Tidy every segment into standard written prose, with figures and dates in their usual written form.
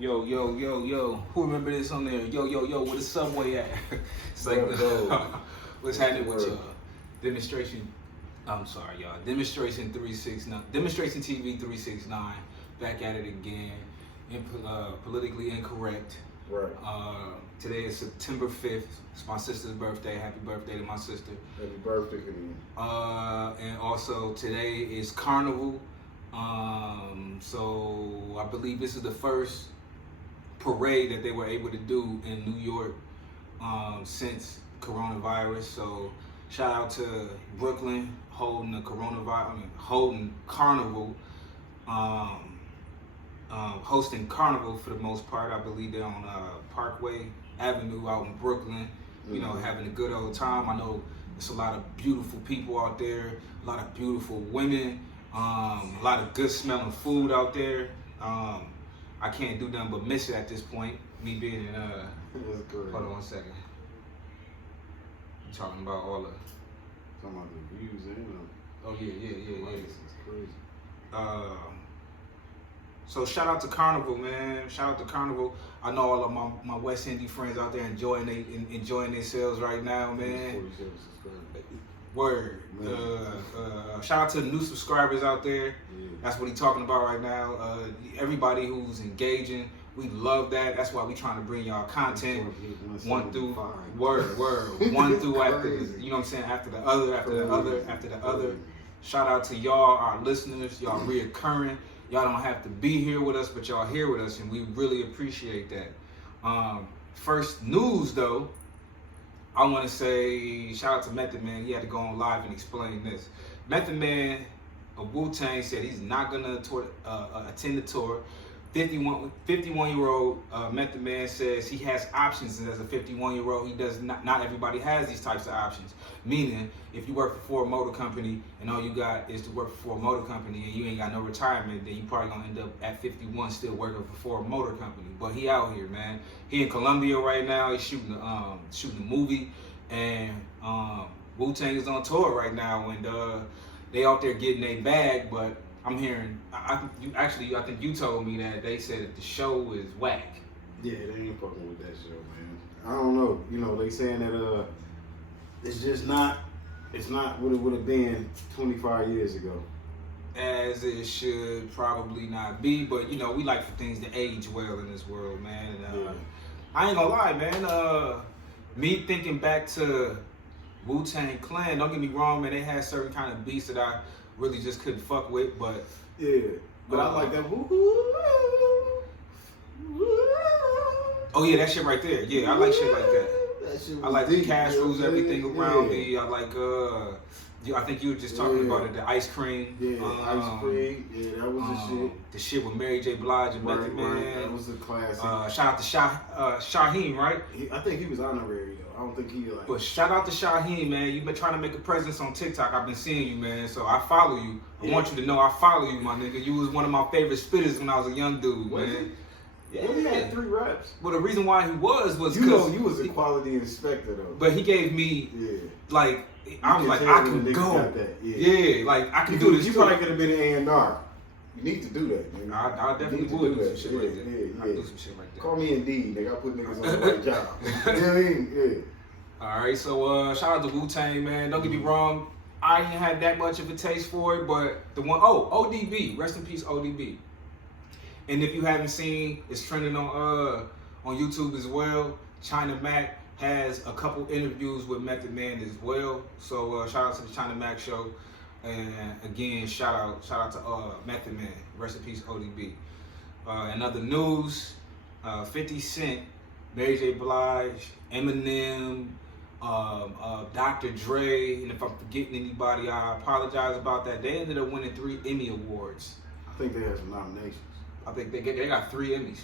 Yo, yo, yo, yo. Who remember this on there? Yo, yo, yo, where the subway at? It's like, what's happening with y'all? Demonstration. I'm sorry, y'all. Demonstration 369. Demonstration TV 369. Back at it again. Politically incorrect. Right. Today is September 5th. It's my sister's birthday. Happy birthday to my sister. Happy birthday to you. And also today is Carnival. So I believe this is the first parade that they were able to do in New York since coronavirus. So shout out to Brooklyn holding the holding Carnival, hosting Carnival for the most part. I believe they're on Parkway Avenue out in Brooklyn. You know, having a good old time. I know there's a lot of beautiful people out there, a lot of beautiful women, a lot of good smelling food out there. I can't do nothing but miss it at this point. Me being in hold on 1 second. I'm talking about all the talking about the views and oh yeah. This is crazy. So shout out to Carnival, man. Shout out to Carnival. I know all of my West Indian friends out there enjoying themselves right now, man. Word. Shout out to the new subscribers out there. Yeah. That's what he's talking about right now. Everybody who's engaging, we love that. That's why we trying to bring y'all content. One through one through after the, you know what I'm saying, after the other. Shout out to y'all, our listeners, y'all reoccurring. Y'all don't have to be here with us, but y'all here with us, and we really appreciate that. First news though, I want to say shout out to Method Man. He had to go on live and explain this. Method Man of Wu-Tang said he's not gonna attend the tour. 51-year-old Method Man says he has options, and as a 51-year-old, he does not everybody has these types of options. Meaning, if you work for Ford Motor Company and all you got is to work for Ford Motor Company and you ain't got no retirement, then you probably gonna end up at 51 still working for Ford Motor Company. But he out here, man. He in Colombia right now. He's shooting a movie, and Wu-Tang is on tour right now, and they out there getting a bag, but I'm hearing, I think you told me that they said that the show is whack. Yeah, they ain't fucking with that show, man. I don't know. You know, they saying that it's just not, it's not what it would have been 25 years ago. As it should probably not be, but you know, we like for things to age well in this world, man. And, Yeah. I ain't gonna lie, man. Me thinking back to WuTang Clan, don't get me wrong, man. They had certain kind of beats that I really just couldn't fuck with, but yeah, but I like that. Oh yeah, that shit right there. Yeah, I like shit like that. That shit was I like deep, the cash rules, everything around me. I like I think you were just talking about it, the ice cream. Yeah, ice cream. Yeah, that was the shit. The shit with Mary J. Blige and Method Man. That was a classic. Shout out to Shaheem, right? I think he was honorary though. I don't think he like. But shout out to Shaheem, man. You've been trying to make a presence on TikTok. I've been seeing you, man. So I follow you. I want you to know I follow you, my nigga. You was one of my favorite spitters when I was a young dude, man. Yeah, he had 3 raps. Well, the reason why he was you know you was a quality inspector though. But he gave me like I was like I can go. Yeah, like I can do this. You probably could have been an A&R. You need to do that, man. I definitely would do some shit like that. I do some shit like that. Call me Indeed. They got put niggas on the right job. You know what I mean? Yeah. All right, so shout out to Wu-Tang, man. Don't get me wrong, I ain't had that much of a taste for it, but the one, ODB, rest in peace, ODB. And if you haven't seen, it's trending on YouTube as well. China Mac has a couple interviews with Method Man as well. So shout out to the China Mac show, and again shout out to Method Man. Rest in peace, ODB. In other news, 50 Cent, Mary J. Blige, Eminem, Dr. Dre, and if I'm forgetting anybody, I apologize about that. They ended up winning 3 Emmy awards. I think they had some nominations. I think they got 3 Emmys.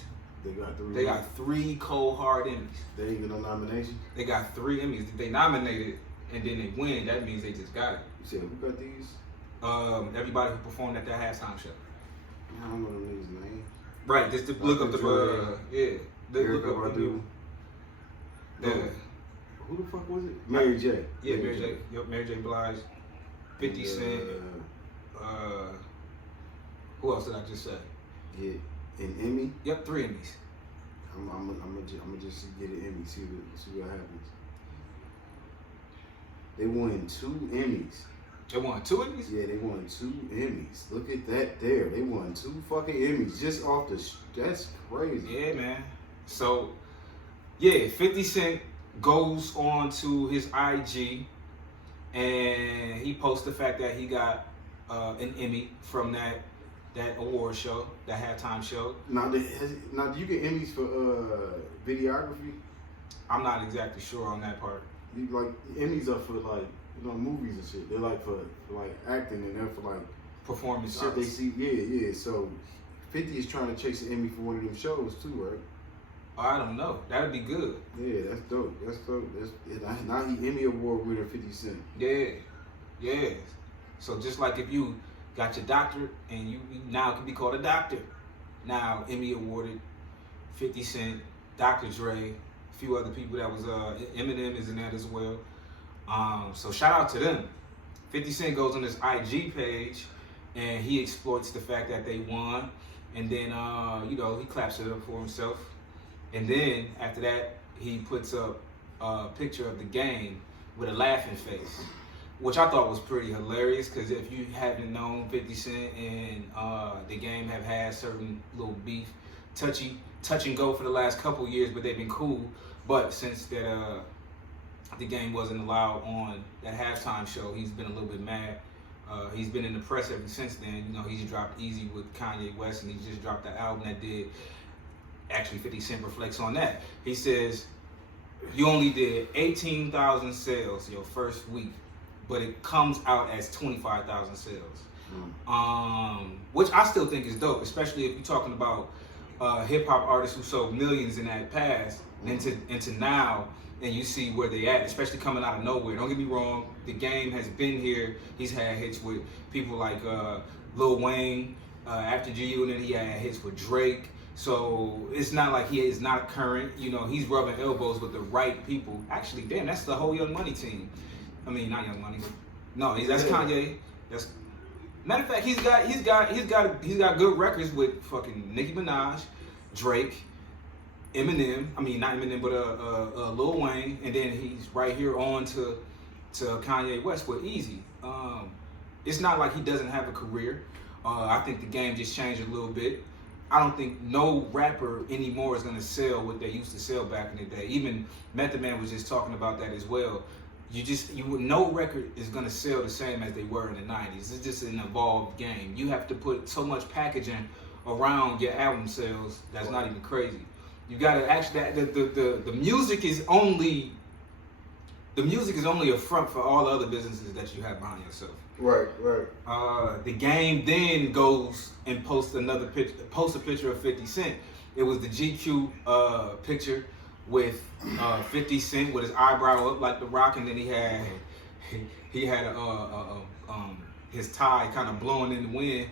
They got 3 cold hard Emmys. They didn't get no nominations? They got 3 Emmys. If they nominated and then they win, that means they just got it. You said who got these? Everybody who performed at that halftime show. I don't know them niggas' names. Right, just to look up the look up the who the fuck was it? Mary J. Yeah, Mary J. Yep, Mary J. Blige, 50 Cent. Who else did I just say? Yeah, an Emmy. Yep, 3 Emmys. I'm gonna just get an Emmy. See what happens. They won 2 Emmys. They won 2 Emmys? Yeah, they won 2 Emmys. Look at that there. They won 2 fucking Emmys just off the. That's crazy. Yeah, man. So, yeah, 50 Cent goes on to his IG and he posts the fact that he got an Emmy from that award show, that halftime show. Now, do you get Emmys for videography? I'm not exactly sure on that part. Like Emmys are for like movies and shit. They're like for like acting and they're for like Performance shit arts. they see. Yeah. So 50 is trying to chase an Emmy for one of them shows too, right? I don't know. That'd be good. Yeah, that's dope. Now he Emmy award winner 50 Cent. Yeah. So just like if you got your doctorate and you now can be called a doctor. Now Emmy awarded 50 Cent, Dr. Dre, a few other people that was Eminem is in that as well. So shout out to them. 50 Cent goes on his IG page and he exploits the fact that they won, and then he claps it up for himself. And then after that, he puts up a picture of the game with a laughing face, which I thought was pretty hilarious. Because if you haven't known 50 Cent and the game have had certain little beef, touch and go for the last couple years, but they've been cool. But since that the game wasn't allowed on that halftime show, he's been a little bit mad. He's been in the press ever since then. He's dropped Easy with Kanye West, and he just dropped the album that did. Actually, 50 Cent reflects on that. He says, you only did 18,000 sales your first week, but it comes out as 25,000 sales. Which I still think is dope, especially if you're talking about hip hop artists who sold millions in that past into now, and you see where they at, especially coming out of nowhere. Don't get me wrong, the game has been here. He's had hits with people like Lil Wayne, after GU, and then he had hits with Drake. So it's not like he is not current. He's rubbing elbows with the right people. Actually, damn, that's the whole Young Money team. I mean, not Young Money. No, that's Kanye. That's matter of fact, he's got good records with fucking Nicki Minaj, Drake, Eminem. I mean, not Eminem, but Lil Wayne, and then he's right here on to Kanye West with Easy. It's not like he doesn't have a career. I think the game just changed a little bit. I don't think no rapper anymore is gonna sell what they used to sell back in the day. Even Method Man was just talking about that as well. No record is gonna sell the same as they were in the 90s. It's just an evolved game. You have to put so much packaging around your album sales that's not even crazy. You gotta actually the music is only a front for all the other businesses that you have behind yourself. Right. The game then goes and posts a picture of 50 Cent. It was the GQ picture with 50 Cent with his eyebrow up like The Rock, and then he had his tie kind of blowing in the wind.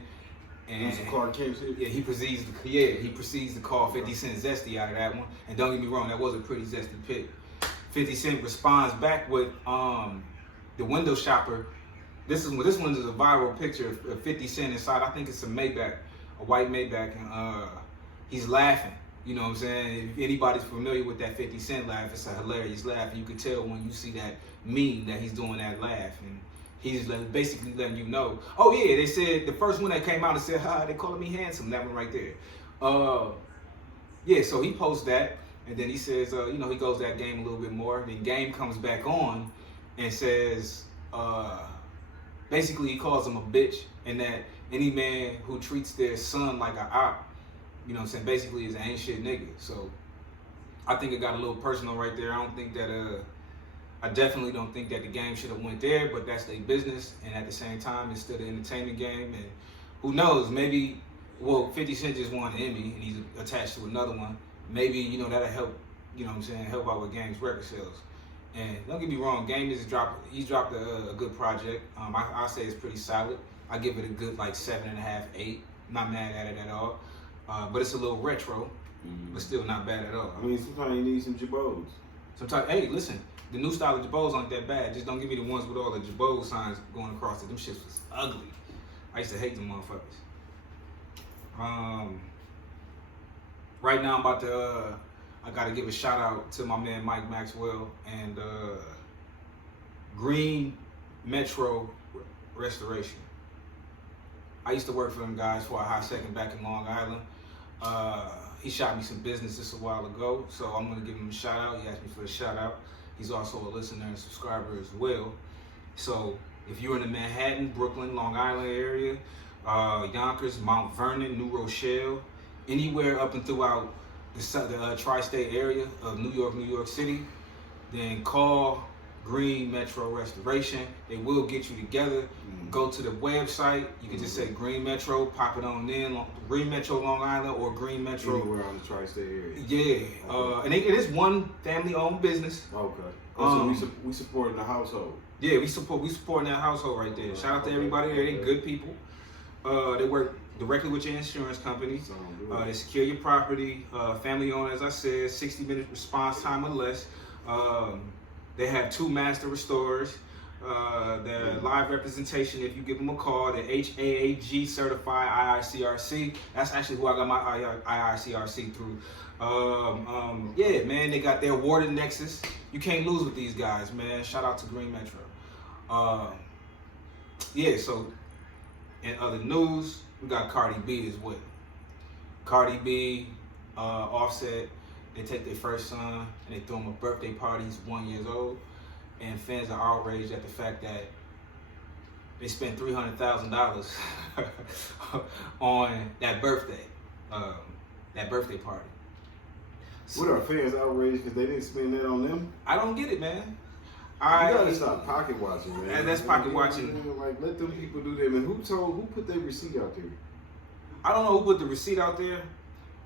And he proceeds to call 50 Cent zesty out of that one. And don't get me wrong, that was a pretty zesty pic. 50 Cent responds back with the window shopper. This one is a viral picture of 50 Cent inside. I think it's a Maybach, a white Maybach, and he's laughing. You know what I'm saying? If anybody's familiar with that 50 Cent laugh, it's a hilarious laugh. And you can tell when you see that meme that he's doing that laugh. And he's basically letting you know, oh yeah, they said, the first one that came out and said, they calling me handsome, that one right there. Yeah, so he posts that, and then he says, he goes that game a little bit more. Then Game comes back on and says, basically he calls him a bitch, and that any man who treats their son like an op, basically is an ain't shit nigga. So I think it got a little personal right there. I definitely don't think that the game should have went there, but that's their business, and at the same time, it's still the entertainment game, and who knows, maybe, 50 Cent just won an Emmy, and he's attached to another one. Maybe, that'll help, help out with Game's record sales. And don't get me wrong, Game he's dropped a good project. I say it's pretty solid. I give it a good 7.5, 8. Not mad at it at all. But it's a little retro, but still not bad at all. I mean, sometimes you need some Jabos. Sometimes, hey, listen, the new style of Jabos aren't that bad. Just don't give me the ones with all the Jabot signs going across it. Them shits was ugly. I used to hate them motherfuckers. Right now I'm about to I got to give a shout out to my man Mike Maxwell and Green Metro Restoration. I used to work for them guys for a hot second back in Long Island. He shot me some business just a while ago, so I'm gonna give him a shout out. He asked me for a shout out. He's also a listener and subscriber as well. So if you're in the Manhattan, Brooklyn, Long Island area, Yonkers, Mount Vernon, New Rochelle, anywhere up and throughout the tri-state area of New York City, then call Green Metro Restoration. They will get you together. Go to the website. You can just say Green Metro, pop it on in, Green Metro Long Island or Green Metro. Anywhere on the tri-state area. Yeah. Okay. And it is one family-owned business. Okay. So we supporting the household. Yeah, we supporting that household right there. Shout out to everybody there. They good people. They work directly with your insurance company. They secure your property. Family-owned, as I said, 60-minute response time or less. They have 2 master restorers. They're live representation if you give them a call. They're HAAG certified IICRC. That's actually who I got my IICRC through. Yeah, man, they got their awarded Nexus. You can't lose with these guys, man. Shout out to Green Metro. Yeah, so in other news, we got Cardi B as well. Cardi B, Offset, they take their first son and they throw him a birthday party. He's 1 year old. And fans are outraged at the fact that they spent $300,000 on that birthday party. So, what are fans outraged because they didn't spend that on them? I don't get it, man. You gotta stop pocket watching, man. That's pocket watching. Like, let them people do that, man. Who put their receipt out there? I don't know who put the receipt out there,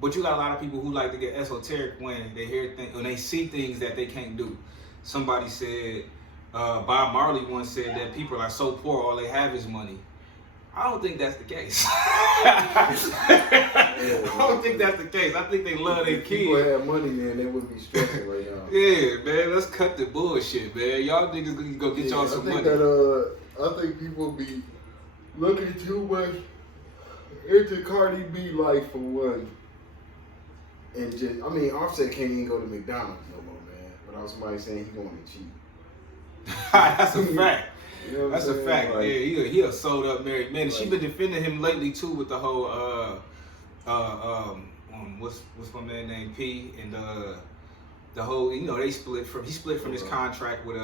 but you got a lot of people who like to get esoteric when they hear things, when they see things that they can't do. Somebody said, Bob Marley once said that people are so poor, all they have is money. I don't think that's the case. I don't think that's the case. I think they love their kids. If people had money, man, they wouldn't be stressing right now. Yeah, man, let's cut the bullshit, man. Y'all niggas gonna go get y'all some money. I think people be looking too much into Cardi B life for one. And just, I mean, Offset can't even go to McDonald's no more, man. Without somebody saying he going to cheat. That's a fact. You know That's a fact. Like, yeah, he a sold up married man. Like, she been defending him lately too with the whole what's my man named P and the whole, you know, he split from his contract with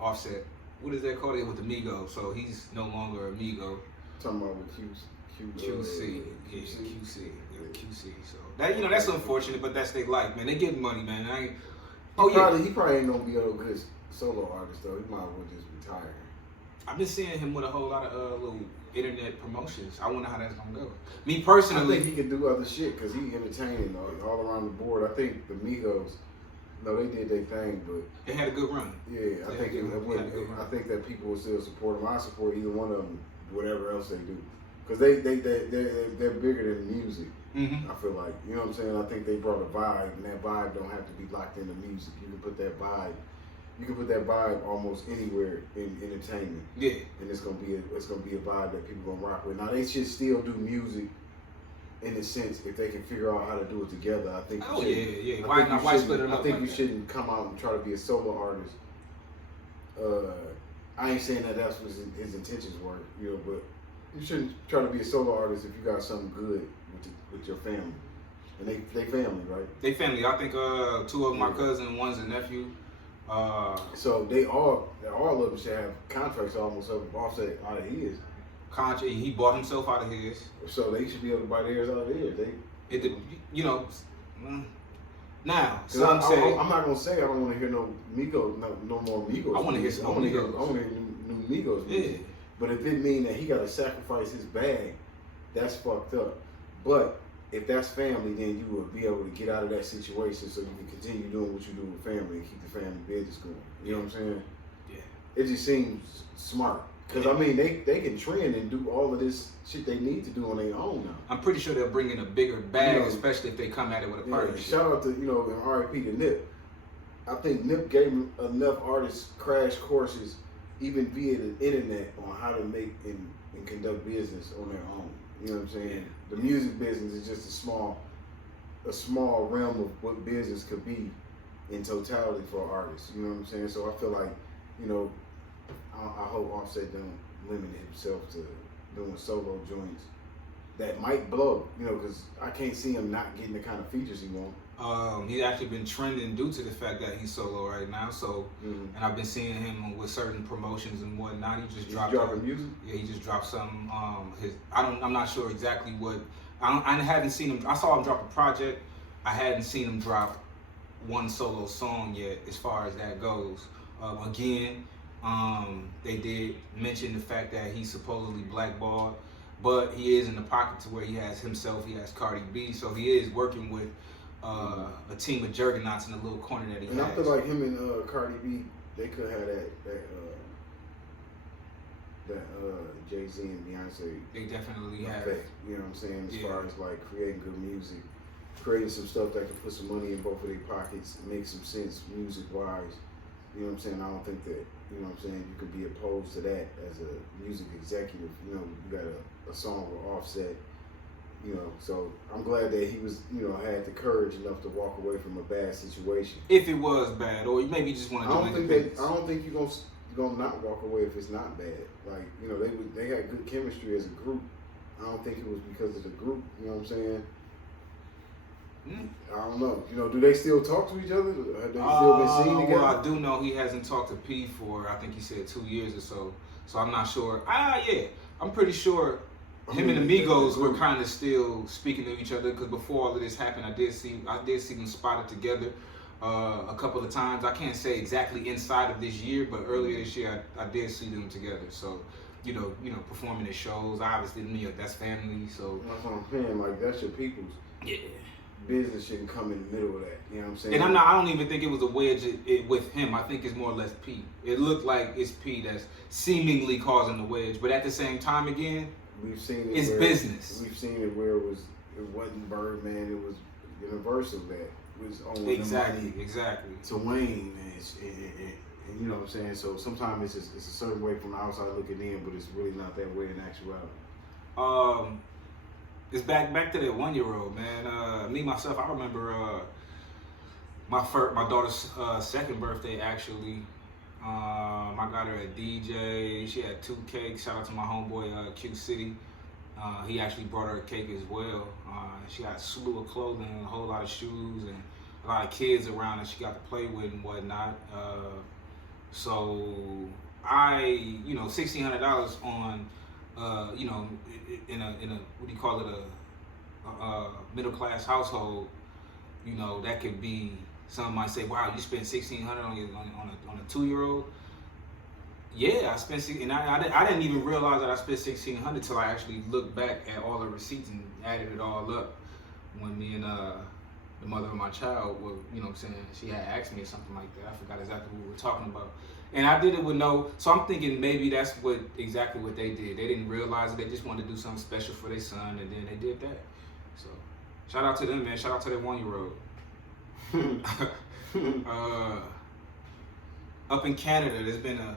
Offset. What is that called? It with the Migos. So he's no longer a Migo. Talking about with QC. Yeah, QC. So that, you know, that's unfortunate, but that's their life, man. They get money, man. He probably ain't gonna be a good solo artist though. He might as well just retire. I've been seeing him with a whole lot of little internet promotions. I wonder how that's gonna go. Me personally, I think he can do other shit because he entertaining all around the board. I think the Migos, they did their thing, but they had a good run. Yeah, I think that people will still support them. I support either one of them, whatever else they do, because they're bigger than music. Mm-hmm. I feel like, you know what I'm saying. I think they brought a vibe, and that vibe don't have to be locked into music. You can put that vibe almost anywhere in entertainment. Yeah, and it's gonna be a vibe that people gonna rock with. Now they should still do music in a sense if they can figure out how to do it together. I think. Yeah. Why split it up? I think you shouldn't come out and try to be a solo artist. I ain't saying that that's what his intentions were, you know, but you shouldn't try to be a solo artist if you got something good with your family. And they family, right? They family. I think 2 of my cousins, one's a nephew. So they all of them should have contracts almost up Offset out of his. He bought himself out of his. So they should be able to buy theirs out of theirs. Now, I'm not gonna say I don't want to hear no Migos, no more Migos. I want to hear some more Migos. I want to hear new Migos music. Yeah. But if it mean that he got to sacrifice his bag, that's fucked up. But if that's family, then you will be able to get out of that situation so you can continue doing what you do with family and keep the family business going. You know what I'm saying? Yeah. It just seems smart. Because, I mean, they can trend and do all of this shit they need to do on their own now. I'm pretty sure they'll bring in a bigger bag, especially if they come at it with a partnership. Shout out to, and RIP to Nip. I think Nip gave enough artists crash courses, even via the internet, on how to make and conduct business on their own. You know what I'm saying? The music business is just a small a small realm of what business could be in totality for artists. You know what I'm saying? So I feel like, you know, I hope Offset don't limit himself to doing solo joints that might blow. You know, because I can't see him not getting the kind of features he wants. He's actually been trending due to the fact that he's solo right now. So, and I've been seeing him with certain promotions and whatnot. He just dropped music. Yeah, he just dropped some. I'm not sure exactly what. I haven't seen him. I saw him drop a project. I hadn't seen him drop one solo song yet, as far as that goes. Again, they did mention the fact that he's supposedly blackballed, but he is in the pocket to where he has himself. He has Cardi B, so he is working with a team of juggernauts in the little corner that he has. And I feel like him and Cardi B, they could have that Jay-Z and Beyonce. They definitely have. Effect, you know what I'm saying? As far as like creating good music, creating some stuff that can put some money in both of their pockets, and make some sense music-wise. You know what I'm saying? I don't think that, you know what I'm saying, you could be opposed to that as a music executive. You know, you got a song with Offset. You know, so I'm glad that he was, you know, had the courage enough to walk away from a bad situation. If it was bad, or maybe you just want to do it. I don't think you're gonna not walk away if it's not bad. Like, you know, they had good chemistry as a group. I don't think it was because of the group. You know what I'm saying? I don't know. You know, do they still talk to each other? Have they still been seen together? Well, I do know he hasn't talked to P for, I think he said 2 years or so. So I'm not sure. Yeah, I'm pretty sure him and the Migos were kind of still speaking to each other, because before all of this happened, I did see them spotted together a couple of times. I can't say exactly inside of this year, but earlier this year I did see them together. So, you know, performing at shows. Obviously, that's family. So that's what I'm saying. Like, that's your people's. Yeah. Business shouldn't come in the middle of that. You know what I'm saying? And I don't even think it was a wedge with him. I think it's more or less P. It looked like it's P that's seemingly causing the wedge, but at the same time, again, we've seen it. It's business. We've seen it where it wasn't Birdman. It was Universal that was owning exactly to Wayne, and you know what I'm saying. So sometimes it's a certain way from the outside looking in, but it's really not that way in actuality. It's back to that 1-year-old, man. Me myself, I remember my daughter's second birthday actually. I got her a DJ. She had 2 cakes. Shout out to my homeboy Q City. He actually brought her a cake as well. She got a slew of clothing, a whole lot of shoes, and a lot of kids around that she got to play with and whatnot. So I, $1,600 on. In a what do you call it, a middle class household, that could be. Some might say, "Wow, you spent $1,600 on a 2-year-old." Yeah, I spent, and I didn't even realize that I spent $1,600 until I actually looked back at all the receipts and added it all up. When me and the mother of my child were, saying, she had asked me something like that. I forgot exactly what we were talking about. And I did it with so I'm thinking maybe that's exactly what they did. They didn't realize it. They just wanted to do something special for their son, and then they did that. So, shout out to them, man. Shout out to that 1-year-old. Up in Canada, there's been a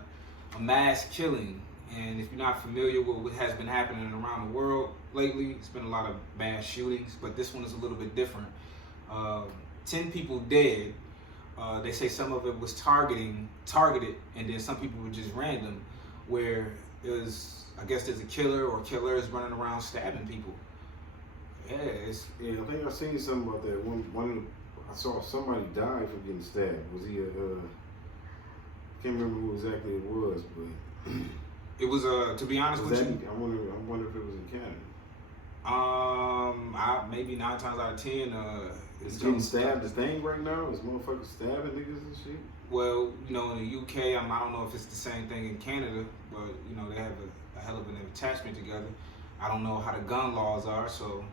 mass killing. And if you're not familiar with what has been happening around the world lately, it's been a lot of mass shootings, but this one is a little bit different. 10 people dead. They say some of it was targeted, and then some people were just random, where I guess there's a killer or killers running around stabbing people. Yeah, I think I seen something about that. I saw somebody die from getting stabbed. Was he can't remember who exactly it was, but it was to be honest with you. I wonder if it was in Canada. Maybe 9 times out of 10. Is getting stabbed the thing right now? Is motherfuckers stabbing niggas and shit? Well, in the UK, I don't know if it's the same thing in Canada, but they have a hell of an attachment together. I don't know how the gun laws are, so.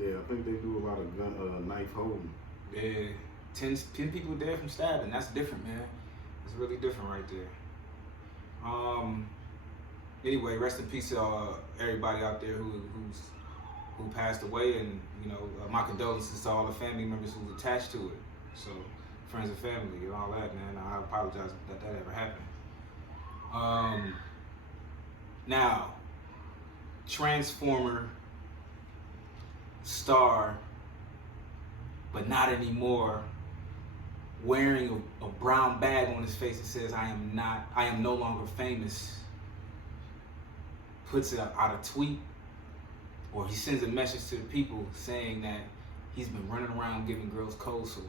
Yeah, I think they do a lot of knife holding. Yeah, 10 people dead from stabbing. That's different, man. It's really different right there. Anyway, rest in peace to everybody out there who passed away, and my condolences to all the family members who was attached to it. So, friends and family and all that, man. I apologize that ever happened. Now, Transformer star but not anymore. Wearing a brown bag on his face that says I am no longer famous. Puts out a tweet, or he sends a message to the people saying that he's been running around giving girls cold sores.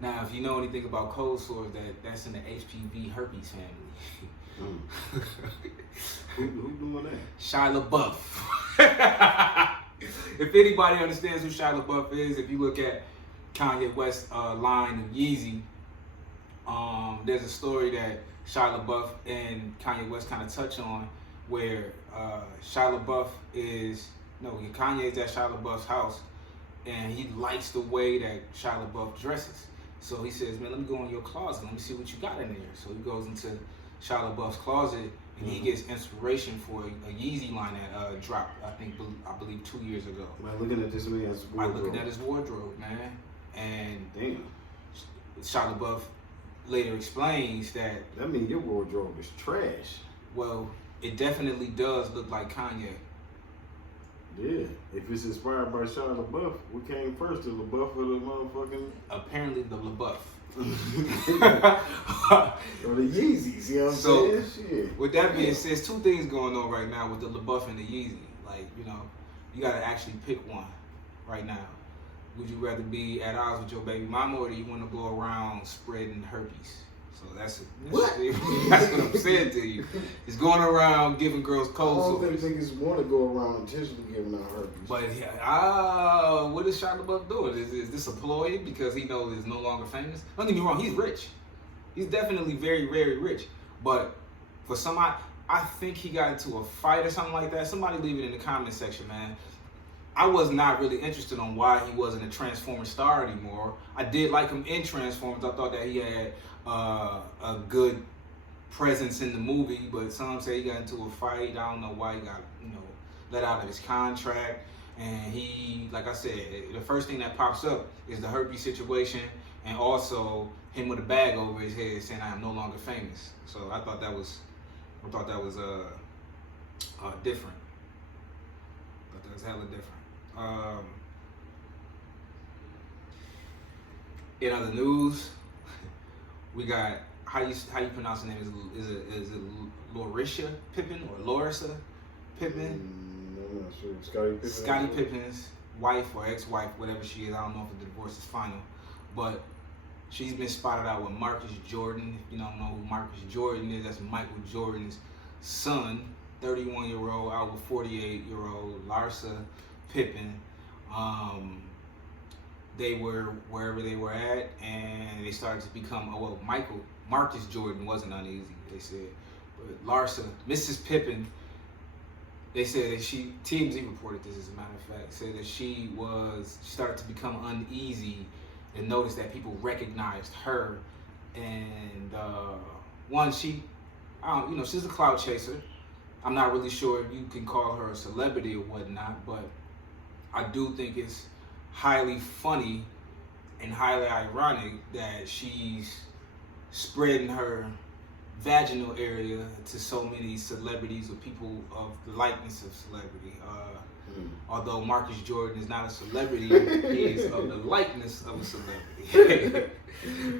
Now, if you know anything about cold sores, that's in the HPV herpes family. Who doing that? Shia LaBeouf. If anybody understands who Shia LaBeouf is, if you look at Kanye West's line of Yeezy, there's a story that Shia LaBeouf and Kanye West kind of touch on, where Kanye's at Shia LaBeouf's house, and he likes the way that Shia LaBeouf dresses. So he says, man, let me go in your closet, let me see what you got in there. So he goes into Shia LaBeouf's closet, and he gets inspiration for a Yeezy line that dropped, I believe 2 years ago. Man, looking at this man's wardrobe. I'm looking at his wardrobe, man. And damn, Shia LaBeouf later explains that means your wardrobe is trash. Well, it definitely does look like Kanye. Yeah, if it's inspired by Shia LaBeouf, what came first, the LaBeouf or the motherfucking? Apparently the LaBeouf. Or the Yeezys, you know what I'm saying? Shit. With that being said, two things going on right now with the LaBeouf and the Yeezy. Like, you gotta actually pick one right now. Would you rather be at odds with your baby mama, or do you want to go around spreading herpes? So that's what I'm saying to you. It's going around giving girls cold sores. I don't think niggas want to go around intentionally giving out herpes. But what is Shia LaBeouf doing? Is this a ploy because he knows he's no longer famous? Don't get me wrong, he's rich. He's definitely very, very rich. But for somebody, I think he got into a fight or something like that. Somebody leave it in the comment section, man. I was not really interested on why he wasn't a Transformers star anymore. I did like him in Transformers. I thought that he had a good presence in the movie, but some say he got into a fight. I don't know why he got, let out of his contract. And he, like I said, the first thing that pops up is the herpes situation, and also him with a bag over his head saying I am no longer famous. So I thought that was different. I thought that was hella different. In other news, we got how you pronounce the name? Is it Larisa Pippen or Larisa Pippen? I'm not sure. Scottie Pippen. Scottie Pippen's wife or ex-wife, whatever she is. I don't know if the divorce is final, but she's been spotted out with Marcus Jordan. If you don't know who Marcus Jordan is, that's Michael Jordan's son, 31-year-old, out with 48-year-old Larisa Pippen. They were wherever they were at, and they started to become. Marcus Jordan wasn't uneasy, they said, but Larisa, Mrs. Pippen, they said that TMZ reported this as a matter of fact, said that she started to become uneasy and noticed that people recognized her, and she's a clout chaser. I'm not really sure if you can call her a celebrity or whatnot, but I do think it's highly funny and highly ironic that she's spreading her vaginal area to so many celebrities or people of the likeness of celebrity. Although Marcus Jordan is not a celebrity, he is of the likeness of a celebrity.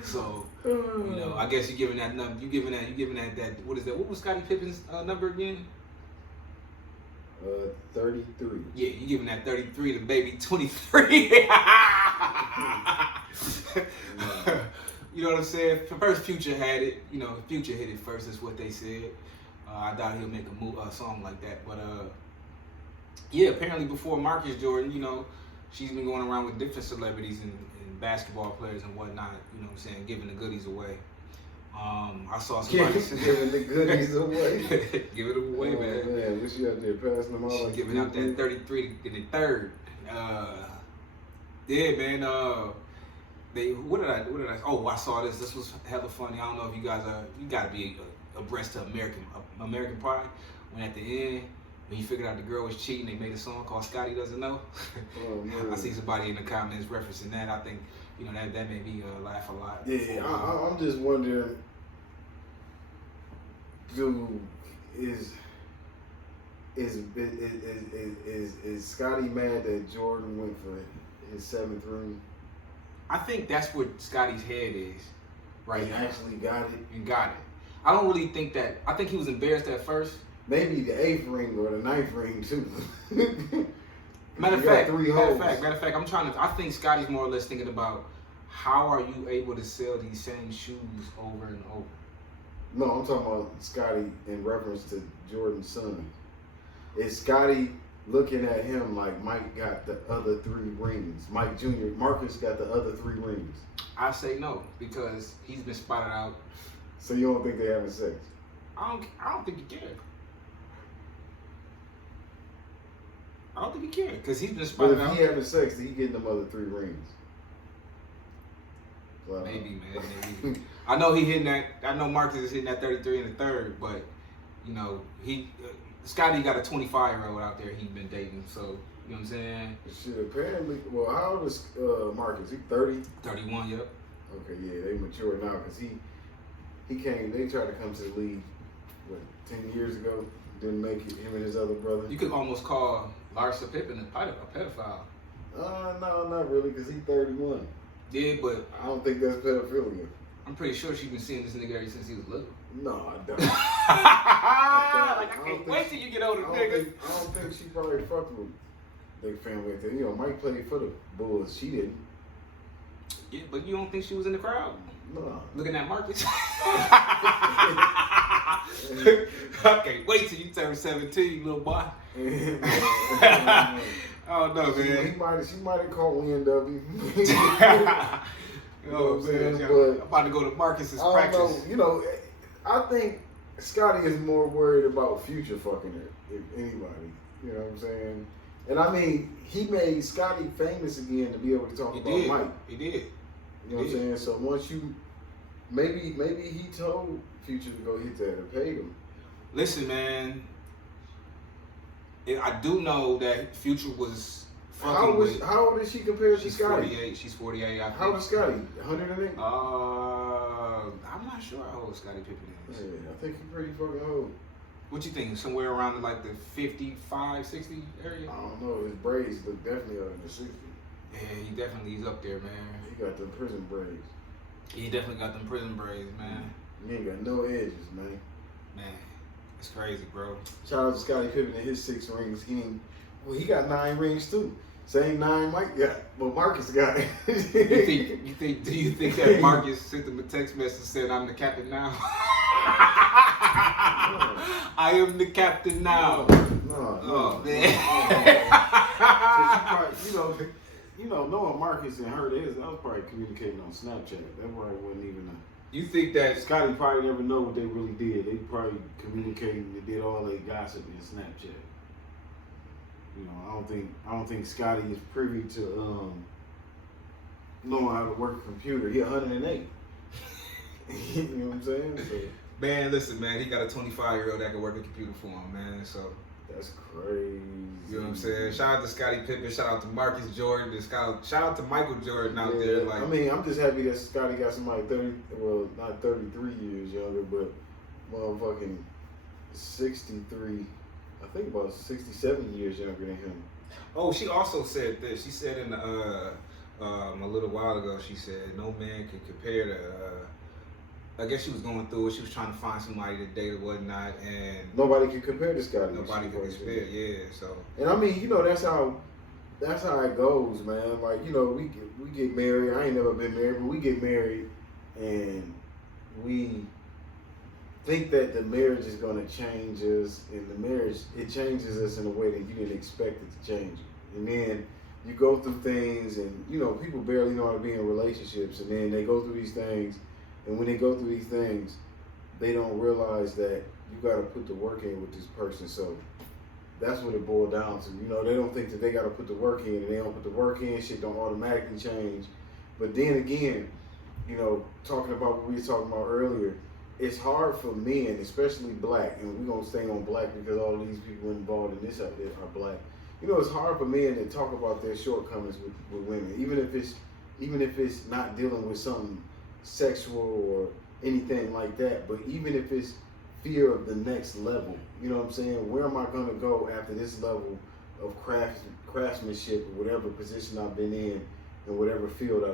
So, I guess you're giving that number. You're giving that. What is that? What was Scottie Pippen's number again? 33. Yeah, you're giving that 33 to baby 23. You know what I'm saying? First, Future had it. Future hit it first. Is what they said. I doubt he'll make a song like that. But yeah, apparently before Marcus Jordan, she's been going around with different celebrities and basketball players and whatnot. You know what I'm saying? Giving the goodies away. I saw somebody giving the goodies away. Give it away, man. What she out there passing them out? She's giving out that 33 in the third. Yeah, man. What did I? Oh, I saw this. This was hella funny. I don't know if you guys you gotta be abreast to American Pie. When at the end, when you figured out the girl was cheating, they made a song called Scotty Doesn't Know. Oh, man. I see somebody in the comments referencing that. I think, that made me laugh a lot. Yeah, I'm just wondering, Is Scotty mad that Jordan went for his 7th ring? I think that's where Scotty's head is right He now. actually got it. And got it. I don't really think that. I think he was embarrassed at first. Maybe the 8th ring or the 9th ring too. Matter of You got fact, 3 matter of holes. fact, I think Scotty's more or less thinking about how are you able to sell these same shoes over and over. No, I'm talking about Scotty in reference to Jordan's son. Is Scotty looking at him like Mike got the other 3 rings? Mike Jr., Marcus got the other 3 rings. I say no because he's been spotted out. So you don't think they having sex? I don't think he cared. I don't think he cared because he's been But spotted if out. he having sex, then he getting them other 3 rings. Well, Maybe, man. Maybe. I know he hitting that. I know Marcus is hitting that 33 in the 3rd, but you know Scotty got a 25-year-old out there he's been dating. So you know what I'm saying? Shit, apparently. Well, how old is Marcus? He 30. 31, yep. Okay, yeah, they mature now because he came. They tried to come to the league, what, 10 years ago. Didn't make it. Him and his other brother. You could almost call Larisa Pippen a pedophile. No, not really, because he's 31. Yeah, but I don't think that's pedophilia. I'm pretty sure she's been seeing this nigga ever since he was little. No, I don't. Like, I can't wait till you get older, nigga. I don't think she probably fucked with their family. You know, Mike played for the Bulls. She didn't. Yeah, but you don't think she was in the crowd? No. Looking at Marcus? I can't wait till you turn 17, little boy. Oh no, man. She might have caught wind of him. You know what I'm saying? But I'm about to go to Marcus's I don't practice. know. You know, I think Scotty is more worried about Future fucking her, if anybody. You know what I'm saying? And I mean, he made Scotty famous again to be able to talk He about did. Mike. He did. You know what I'm saying? So once you, maybe he told Future to go hit that or paid him. Listen, man. I do know that Future was fucking with. How old is she compared to She's Scotty? 48. She's 48. I think. How old is Scotty? 108? I'm not sure how old Scottie Pippen is. Yeah, I think he's pretty fucking old. What you think? Somewhere around like the 55, 60 area? I don't know. His braids look definitely under the 60. Yeah, he definitely is up there, man. He got them prison braids. He definitely got them prison braids, man. He ain't got no edges, man. Man, it's crazy, bro. Shout out to Scottie Pippen and his 6 rings. He got 9 rings too. Same 9 Mike got, but Marcus got it. Do you think that Marcus sent him a text message and said, "I'm the captain now"? I am the captain now. No. Oh man. You know, knowing Marcus and her, I was probably communicating on Snapchat. That probably wasn't even You think that Scotty probably never know what they really did. They probably communicated. They did all their gossip in Snapchat. You know, I don't think Scotty is privy to knowing how to work a computer. He 108. You know what I'm saying? So, man, listen, man, he got a 25-year-old that can work a computer for him, man. So that's crazy. you know what I'm saying? Shout out to Scottie Pippen, shout out to Marcus Jordan, and shout out to Michael Jordan out there. Like, I mean, I'm just happy that Scotty got somebody not 33 years younger, but motherfucking 63. I think about 67 years younger than him. oh, she also said this. She said in a little while ago, she said no man can compare to. I guess she was going through it. She was trying to find somebody to date or whatnot, and Nobody can compare to Scotty. nobody could compare. Yeah, so. And I mean, you know, that's how it goes, man. Like, you know, we get married. I ain't never been married, but we get married, and we think that the marriage is gonna change us, and the marriage, it changes us in a way that you didn't expect it to change you. And then you go through things, and you know, people barely know how to be in relationships, and then they go through these things, and when they go through these things, they don't realize that you gotta put the work in with this person. So that's what it boiled down to. You know, they don't think that they gotta put the work in, and they don't put the work in, shit don't automatically change. But then again, you know, talking about what we were talking about earlier, it's hard for men, especially black, and we're gonna stay on black because all these people involved in this are black. You know, it's hard for men to talk about their shortcomings with women, even if it's not dealing with something sexual or anything like that. But even if it's fear of the next level. You know what I'm saying? Where am I gonna go after this level of craftsmanship or whatever position I've been in whatever field I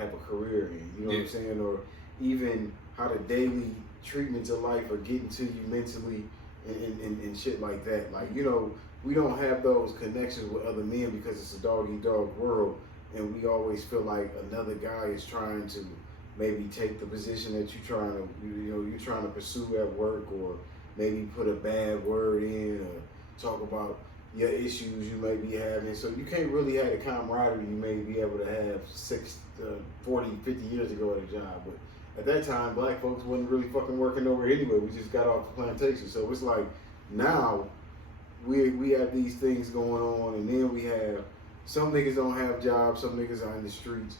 have a career in? You know what I'm saying? Or even how the daily treatments of life are getting to you mentally and shit like that. Like, you know, we don't have those connections with other men because it's a dog-eat-dog world, and we always feel like another guy is trying to maybe take the position that you're trying to pursue at work, or maybe put a bad word in, or talk about your issues you may be having. So you can't really have the camaraderie you may be able to have 40, 50 years ago at a job. But at that time, black folks wasn't really fucking working over anyway. We just got off the plantation. So it's like now we have these things going on, and then we have some niggas don't have jobs, some niggas are in the streets,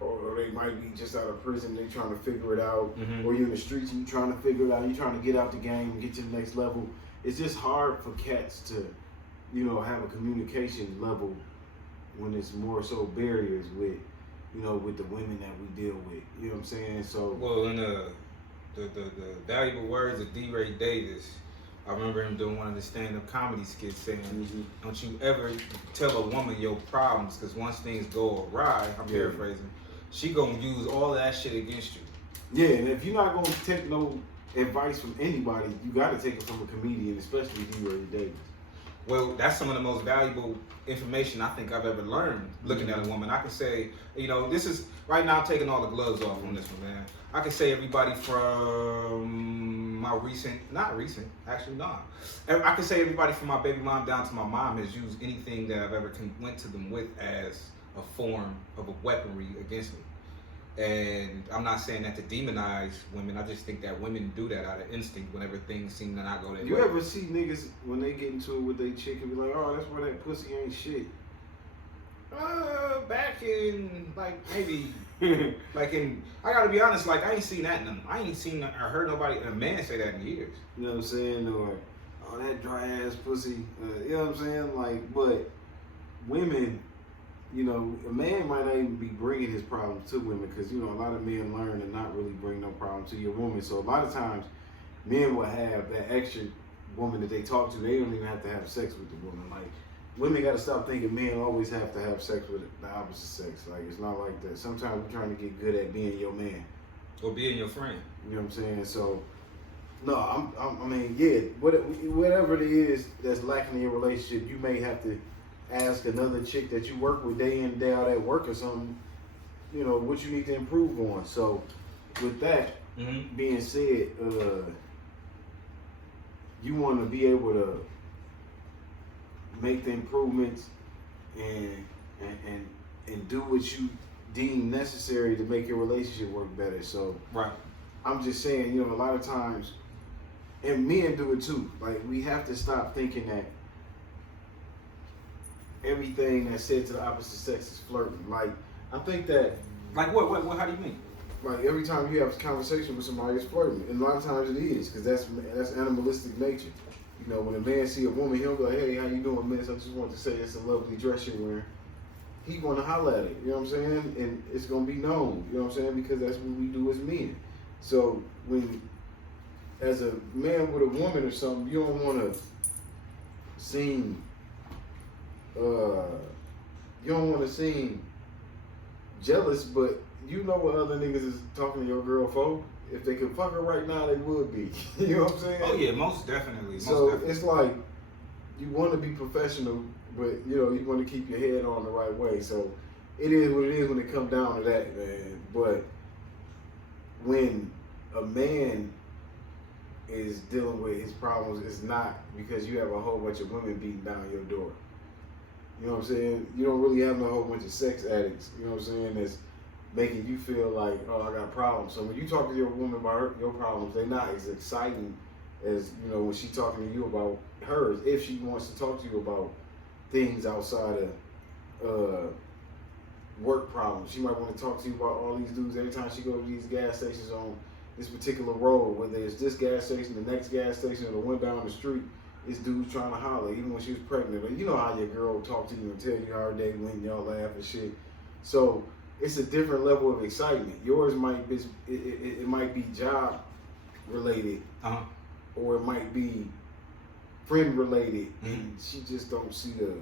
or they might be just out of prison, they trying to figure it out, or you're in the streets and you trying to figure it out, you trying to get out the game and get to the next level. It's just hard for cats to, you know, have a communication level when it's more so barriers with, you know, with the women that we deal with. You know what I'm saying? So well, in the valuable words of Dre Davis, I remember him doing one of the stand-up comedy skits saying, don't you ever tell a woman your problems, because once things go awry, I'm paraphrasing, she gonna use all of that shit against you. Yeah, and if you're not gonna take no advice from anybody, you gotta take it from a comedian, especially Dre Davis. Well, that's some of the most valuable information I think I've ever learned looking at a woman. I can say, you know, this is, right now I'm taking all the gloves off on this one, man. I can say everybody from my I can say everybody from my baby mom down to my mom has used anything that I've ever went to them with as a form of a weaponry against me. And I'm not saying that to demonize women. I just think that women do that out of instinct whenever things seem to not go their way. You ever see niggas when they get into it with their chick and be like, oh, that's why that pussy ain't shit? Back in, like, maybe, I gotta be honest, like, I ain't seen that I ain't seen or heard nobody, a man say that in years. You know what I'm saying? Or, oh, that dry ass pussy. You know what I'm saying? Like, but women, you know, a man might not even be bringing his problems to women, because, you know, a lot of men learn to not really bring no problem to your woman. So a lot of times, men will have that extra woman that they talk to. They don't even have to have sex with the woman. Like, women got to stop thinking men always have to have sex with the opposite sex. Like, it's not like that. Sometimes we're trying to get good at being your man. Or being your friend. You know what I'm saying? So, no, I mean, yeah, whatever it is that's lacking in your relationship, you may have to ask another chick that you work with day in, day out at work or something, you know, what you need to improve on. So, with that being said, you want to be able to make the improvements and do what you deem necessary to make your relationship work better. So, right. I'm just saying, you know, a lot of times, and men do it too. Like, we have to stop thinking that everything that's said to the opposite sex is flirting. Like, I think that, like, what, how do you mean? like, every time you have a conversation with somebody, it's flirting, and a lot of times it is, because that's animalistic nature. You know, when a man see a woman, he'll be like, hey, how you doing, miss? I just want to say it's a lovely dress you're wearing. He gonna holler at it, you know what I'm saying? And it's gonna be known, you know what I'm saying? Because that's what we do as men. So when, as a man with a woman or something, you don't want to seem, jealous, but you know what other niggas is talking to your girl for. If they could fuck her right now, they would be. You know what I'm saying? Oh yeah, most definitely. It's like, you want to be professional, but you know, you want to keep your head on the right way. So it is what it is when it comes down to that, man. But when a man is dealing with his problems, it's not because you have a whole bunch of women beating down your door. You know what I'm saying? You don't really have no whole bunch of sex addicts, you know what I'm saying, that's making you feel like, oh, I got problems. So when you talk to your woman about your problems, they're not as exciting as, you know, when she's talking to you about hers, if she wants to talk to you about things outside of work problems. She might want to talk to you about all these dudes every time she goes to these gas stations on this particular road, whether it's this gas station, the next gas station, or the one down the street. This dude's trying to holler, even when she was pregnant. But you know how your girl will talk to you and tell you how her day went, y'all laugh and shit. So it's a different level of excitement. Yours might be, it might be job related, Uh-huh. or it might be friend related, Mm-hmm. and she just don't see the,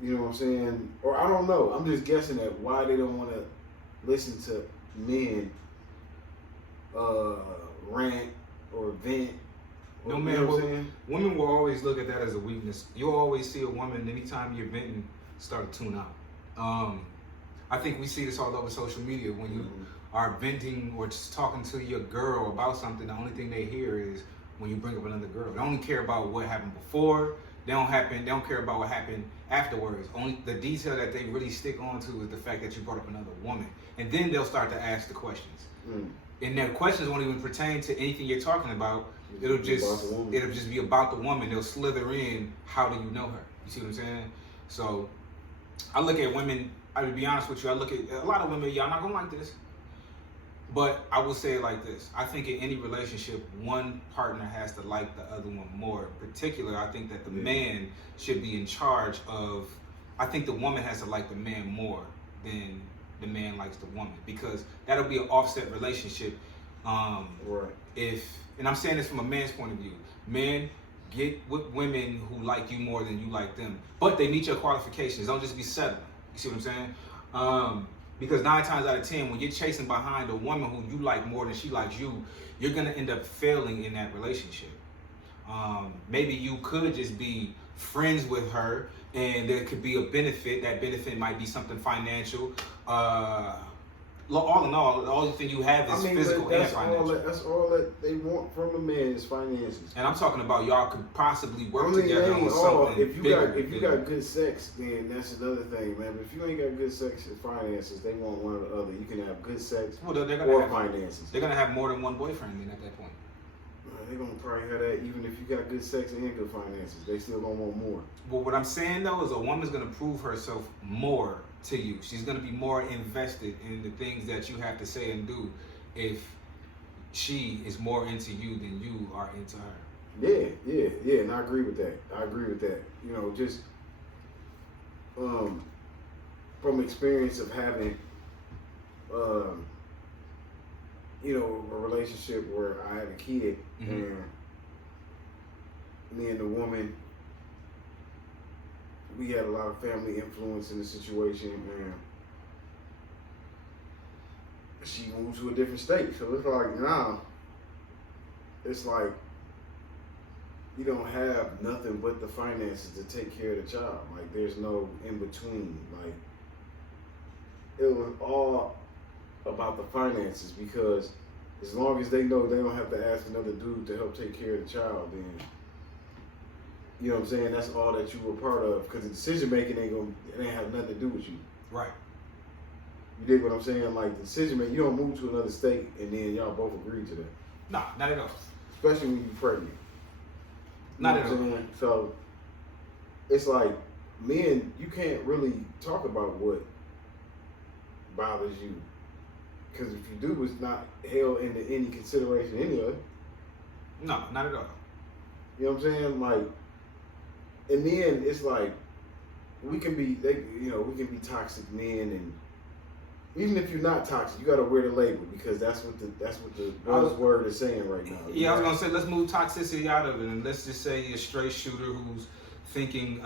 you know what I'm saying? Or I don't know. I'm just guessing at why they don't want to listen to men rant or vent. Or, No, you man, know what I'm saying? women will always look at that as a weakness. You'll always see a woman anytime you're venting start to tune out. I think we see this all over social media when you are venting or just talking to your girl about something. The only thing they hear is when you bring up another girl. They only care about what happened before. They don't care about what happened afterwards. Only the detail that they really stick on to is the fact that you brought up another woman, and then they'll start to ask the questions. And their questions won't even pertain to anything you're talking about. It'll just be about the woman. They'll slither in. How do you know her? You see what I'm saying? So I look at women. I would be honest with you. I look at a lot of women. Y'all not gonna like this, but I will say it like this. I think in any relationship, one partner has to like the other one more. In particular, I think that the man should be in charge of. I think the woman has to like the man more than the man likes the woman, because that'll be an offset relationship. Right. And I'm saying this from a man's point of view. Men, get with women who like you more than you like them, but they meet your qualifications. Don't just be settling. You see what I'm saying? Because 9 times out of 10, when you're chasing behind a woman who you like more than she likes you, you're gonna end up failing in that relationship. Maybe you could just be friends with her, and there could be a benefit. That benefit might be something financial. All in all, the only thing you have is physical and financial. That's all that they want from a man is finances. And I'm talking about y'all could possibly work together on something if you bigger. If you got good sex, then that's another thing, man. But if you ain't got good sex and finances, they want one or the other. You can have good sex or finances. They're gonna have more than one boyfriend then at that point. They're gonna probably have that even if you got good sex and good finances. They still gonna want more. Well, what I'm saying though is a woman's gonna prove herself more to you. She's gonna be more invested in the things that you have to say and do if she is more into you than you are into her. Yeah, and I agree with that. You know, just from experience of having you know, a relationship where I had a kid, and me and the woman, we had a lot of family influence in the situation, and she moved to a different state. So it's like now, it's like you don't have nothing but the finances to take care of the child. Like there's no in between. Like it was all about the finances, because as long as they know they don't have to ask another dude to help take care of the child, then you know what I'm saying, that's all that you were part of, because the decision making ain't have nothing to do with you. Right. You dig what I'm saying? Like the decision making, you don't move to another state and then y'all both agree to that. Nah, not at all. Especially when you're pregnant. Not at all. So it's like men, you can't really talk about what bothers you. Because if you do, it's not held into any consideration anyway. No, not at all. You know what I'm saying? Like, and then it's like we can be toxic men, and even if you're not toxic, you got to wear the label, because that's what the buzzword is saying right now. Yeah, I was gonna say let's move toxicity out of it, and let's just say you're a straight shooter who's thinking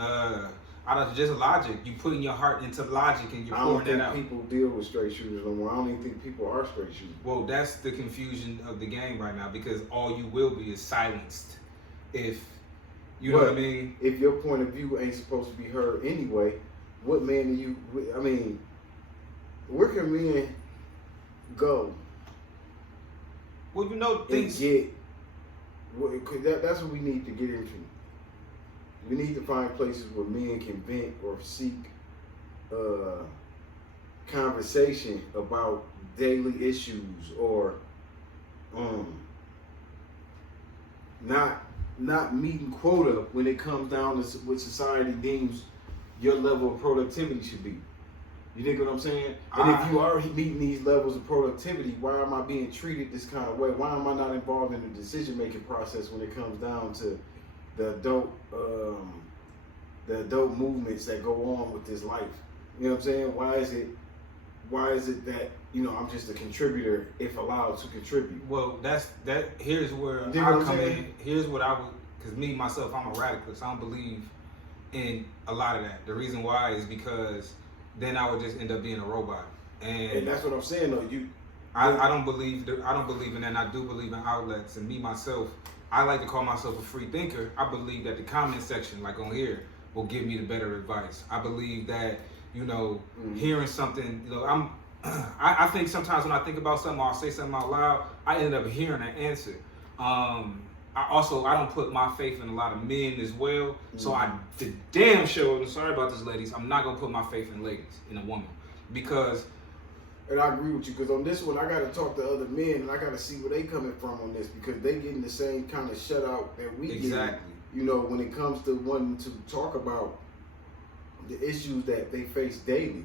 out of just logic. You putting your heart into logic and you're pouring it out. I don't think people deal with straight shooters no more. I don't even think people are straight shooters. Well, that's the confusion of the game right now, because all you will be is silenced. If you know what I mean? If your point of view ain't supposed to be heard anyway, what man do you? I mean, where can men go? Well, you know things. That's what we need to get into. We need to find places where men can vent or seek conversation about daily issues, or not meeting quota when it comes down to what society deems your level of productivity should be. You dig what I'm saying? And if you are meeting these levels of productivity, why am I being treated this kind of way? Why am I not involved in the decision-making process when it comes down to the adult movements that go on with this life? You know what I'm saying? Why is it why is it that I'm just a contributor if allowed to contribute? Well, here's where You know what I I'm come saying? in. Here's what I would, because me myself, I'm a radicalist. I don't believe in a lot of that. The reason why is because then I would just end up being a robot. And that's what I'm saying though. I don't believe in that. And I do believe in outlets. And me myself, I like to call myself a free thinker. I believe that the comment section, like on here, will give me the better advice. I believe that hearing something, I think sometimes when I think about something or I'll say something out loud, I end up hearing an answer. I don't put my faith in a lot of men as well. So the damn sure, and sorry about this, ladies, I'm not gonna put my faith in a woman, because. And I agree with you, because on this one I gotta talk to other men and I gotta see where they coming from on this, because they getting the same kind of shutout that we get. When it comes to wanting to talk about the issues that they face daily.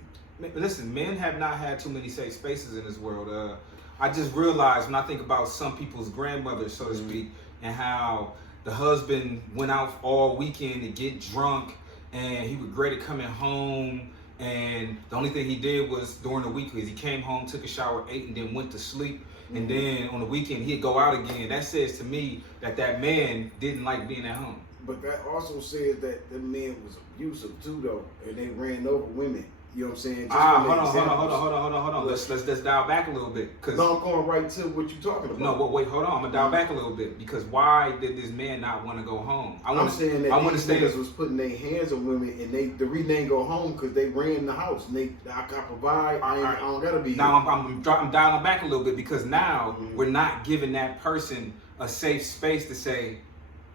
Listen, men have not had too many safe spaces in this world. I just realized when I think about some people's grandmothers, so to speak, and how the husband went out all weekend to get drunk and he regretted coming home, and the only thing he did was during the week is he came home, took a shower, ate, and then went to sleep. And then on the weekend he'd go out again. That says to me that man didn't like being at home. But that also says that the man was abusive too, though, and they ran over women. You know what I'm saying? Hold on. Let's dial back a little bit. No, I'm going right to what you're talking about. No, but wait, hold on. I'm gonna dial back a little bit, because why did this man not want to go home? I'm saying that these niggas was putting their hands on women, and the reason they didn't go home because they ran the house. And I provide. I don't gotta be. Now I'm dialing back a little bit, because now we're not giving that person a safe space to say,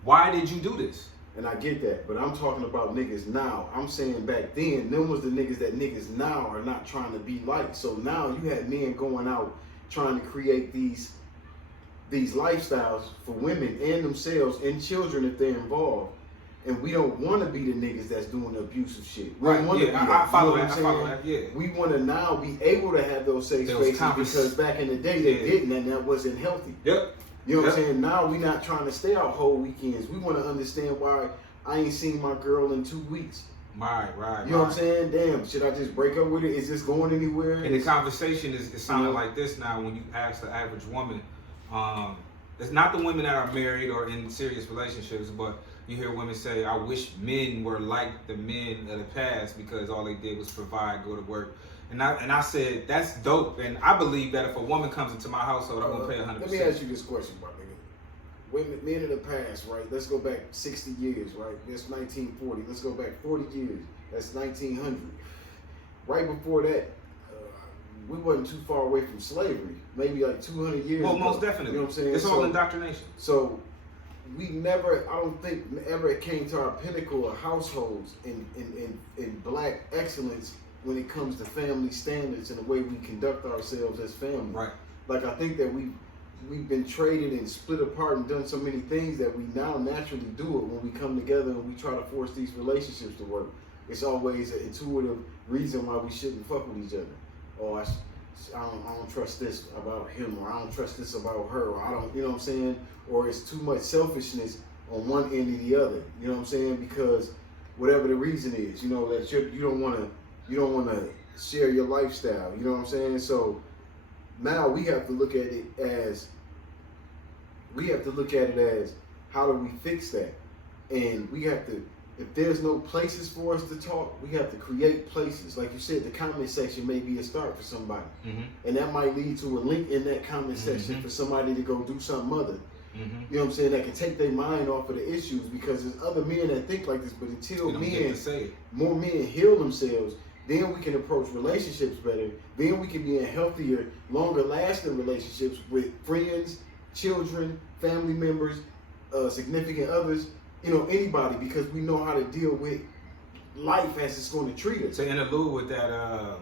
why did you do this? And I get that, but I'm talking about niggas now. I'm saying back then, them was the niggas that niggas now are not trying to be like. So now you had men going out trying to create these lifestyles for women and themselves and children if they're involved. And we don't want to be the niggas that's doing the abusive shit. Right, I follow that, yeah. We want to now be able to have those safe spaces, because back in the day they didn't, and that wasn't healthy. Yep. You know what I'm saying? Now we not trying to stay out whole weekends. We want to understand why I ain't seen my girl in 2 weeks. Right. You know what I'm saying? Damn, should I just break up with it? Is this going anywhere? And the conversation is sounding like this now when you ask the average woman. It's not the women that are married or in serious relationships, but you hear women say, I wish men were like the men of the past, because all they did was provide, go to work. And I said, that's dope. And I believe that if a woman comes into my household, I'm going to pay 100%. Let me ask you this question, my nigga. Women, men in the past, right? Let's go back 60 years, right? That's 1940. Let's go back 40 years. That's 1900. Right before that, we wasn't too far away from slavery. Maybe like 200 years Well, ago. most definitely. You know what I'm saying? It's all indoctrination. So we never, I don't think, ever came to our pinnacle of households in black excellence when it comes to family standards and the way we conduct ourselves as family. Right. Like, I think that we've been traded and split apart and done so many things that we now naturally do it when we come together and we try to force these relationships to work. It's always an intuitive reason why we shouldn't fuck with each other. Or I don't trust this about him, or I don't trust this about her, or I don't, you know what I'm saying? Or it's too much selfishness on one end or the other. You know what I'm saying? Because whatever the reason is, that you don't want to share your lifestyle. You know what I'm saying? So now we have to look at it as how do we fix that? And we have to, if there's no places for us to talk, we have to create places. Like you said, the comment section may be a start for somebody. And that might lead to a link in that comment section for somebody to go do something other. You know what I'm saying? That can take their mind off of the issues, because there's other men that think like this, but until more men heal themselves, then we can approach relationships better. Then we can be in healthier, longer lasting relationships with friends, children, family members, significant others, anybody, because we know how to deal with life as it's going to treat us. To interlude with that, I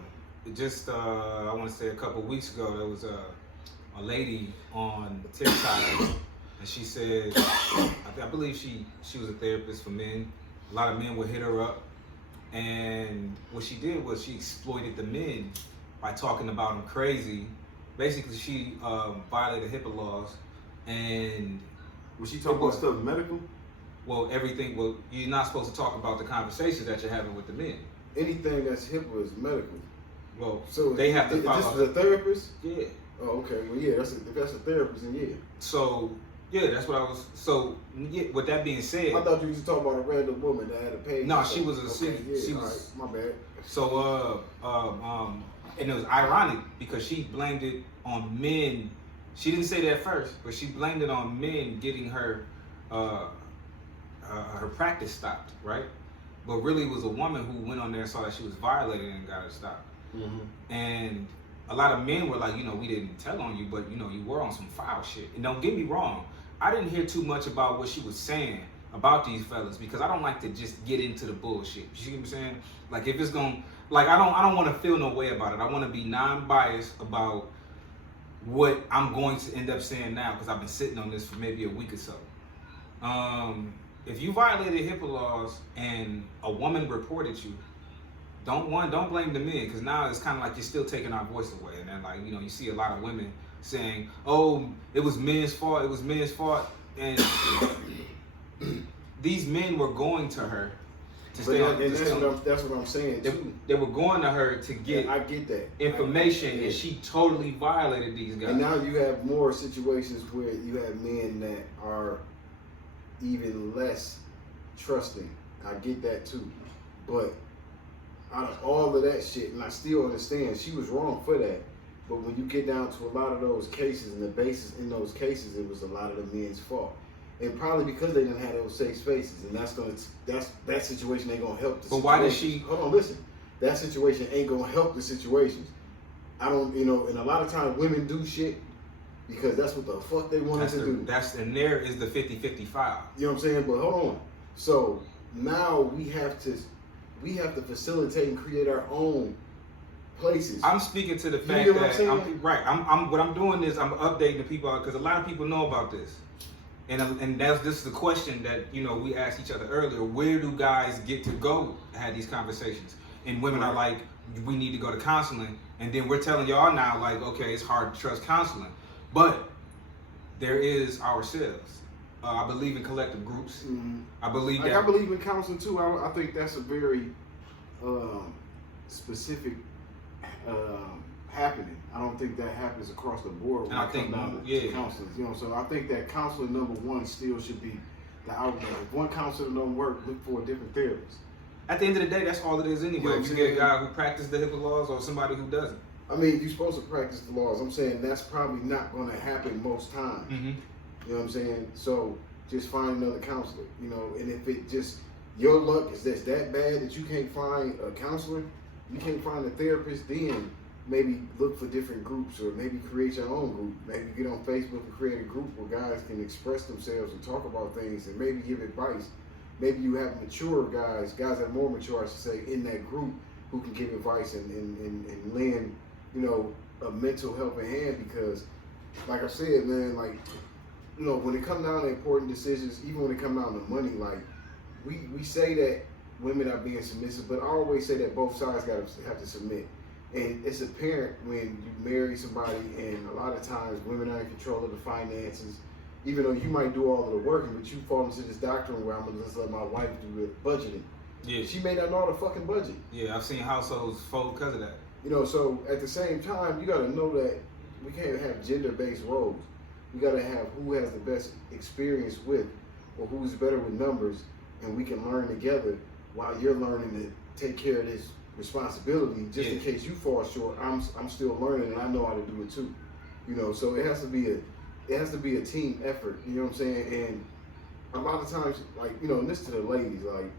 want to say a couple weeks ago, there was a lady on TikTok, and she said, I believe she was a therapist for men. A lot of men would hit her up, and what she did was she exploited the men by talking about them crazy. Basically, she violated HIPAA laws, and was she talking about stuff medical? Well, everything. Well, you're not supposed to talk about the conversations that you're having with the men. Anything that's HIPAA is medical. Well, So they have to this follow. is a therapist? Yeah. Oh, okay. Well, yeah, if that's a therapist, then yeah. So, yeah, that's what I was. So, yeah, with that being said. I thought you was talking about a random woman that had a page. No, she was she was. Right, my bad. So, and it was ironic because she blamed it on men. She didn't say that at first, but she blamed it on men getting her practice stopped, right? But really, it was a woman who went on there and saw that she was violated and got her stopped. Mm-hmm. And a lot of men were like, we didn't tell on you, but you were on some foul shit. And don't get me wrong, I didn't hear too much about what she was saying about these fellas because I don't like to just get into the bullshit. You see what I'm saying? Like if it's gonna, like I don't want to feel no way about it. I want to be non-biased about what I'm going to end up saying now because I've been sitting on this for maybe a week or so. If you violated HIPAA laws and a woman reported you, don't blame the men because now it's kind of like you're still taking our voice away. And then like you see a lot of women saying, "Oh, it was men's fault. It was men's fault," and these men were going to her to stay on. That's what I'm saying. They were going to her to get. I get that information, and she totally violated these guys. And now you have more situations where you have men that are even less trusting. I get that too, but out of all of that shit, and I still understand she was wrong for that. But when you get down to a lot of those cases, and the basis in those cases, it was a lot of the men's fault. And probably because they didn't have those safe spaces, and that situation ain't gonna help the situation. But why did she? Hold on, listen. That situation ain't gonna help the situations. I don't, and a lot of times women do shit because that's what the fuck they wanted to do. And there is the 50-50 file. You know what I'm saying? But hold on. So now we have to facilitate and create our own places. I'm speaking to the fact that what I'm doing is I'm updating the people because a lot of people know about this. And this is the question that we asked each other earlier. Where do guys get to go to have these conversations? And women are like, we need to go to counseling. And then we're telling y'all now, like, okay, it's hard to trust counseling, but there is ourselves. I believe in collective groups. Mm-hmm. I believe I believe in counseling too. I think that's a very specific happening. I don't think that happens across the board when I think to counseling. So I think that counseling number one still should be the outlet. If one counselor don't work, look for a different therapist. At the end of the day, that's all it is anyway. You get a guy who practices the HIPAA laws or somebody who doesn't. I mean, you're supposed to practice the laws. I'm saying that's probably not going to happen most times. Mm-hmm. You know what I'm saying? So just find another counselor. And if it just your luck is that bad that you can't find a counselor, you can't find a therapist, then maybe look for different groups or maybe create your own group. Maybe get on Facebook and create a group where guys can express themselves and talk about things and maybe give advice. Maybe you have mature guys that are more mature, I should say, in that group who can give advice and lend, a mental helping hand because, like I said, man, like, when it comes down to important decisions, even when it comes down to money, like, we say that women are being submissive, but I always say that both sides have to submit. And it's apparent when you marry somebody, and a lot of times women are in control of the finances, even though you might do all of the working, but you fall into this doctrine where I'm gonna just let my wife do the budgeting. Yeah. She may not know the fucking budget. Yeah, I've seen households fold because of that. So at the same time, you gotta know that we can't have gender-based roles. We gotta have who has the best experience with, or who's better with numbers, and we can learn together while you're learning to take care of this responsibility. Just in case you fall short, I'm still learning and I know how to do it too. So it has to be a team effort. You know what I'm saying? And a lot of times, like, and this to the ladies, like,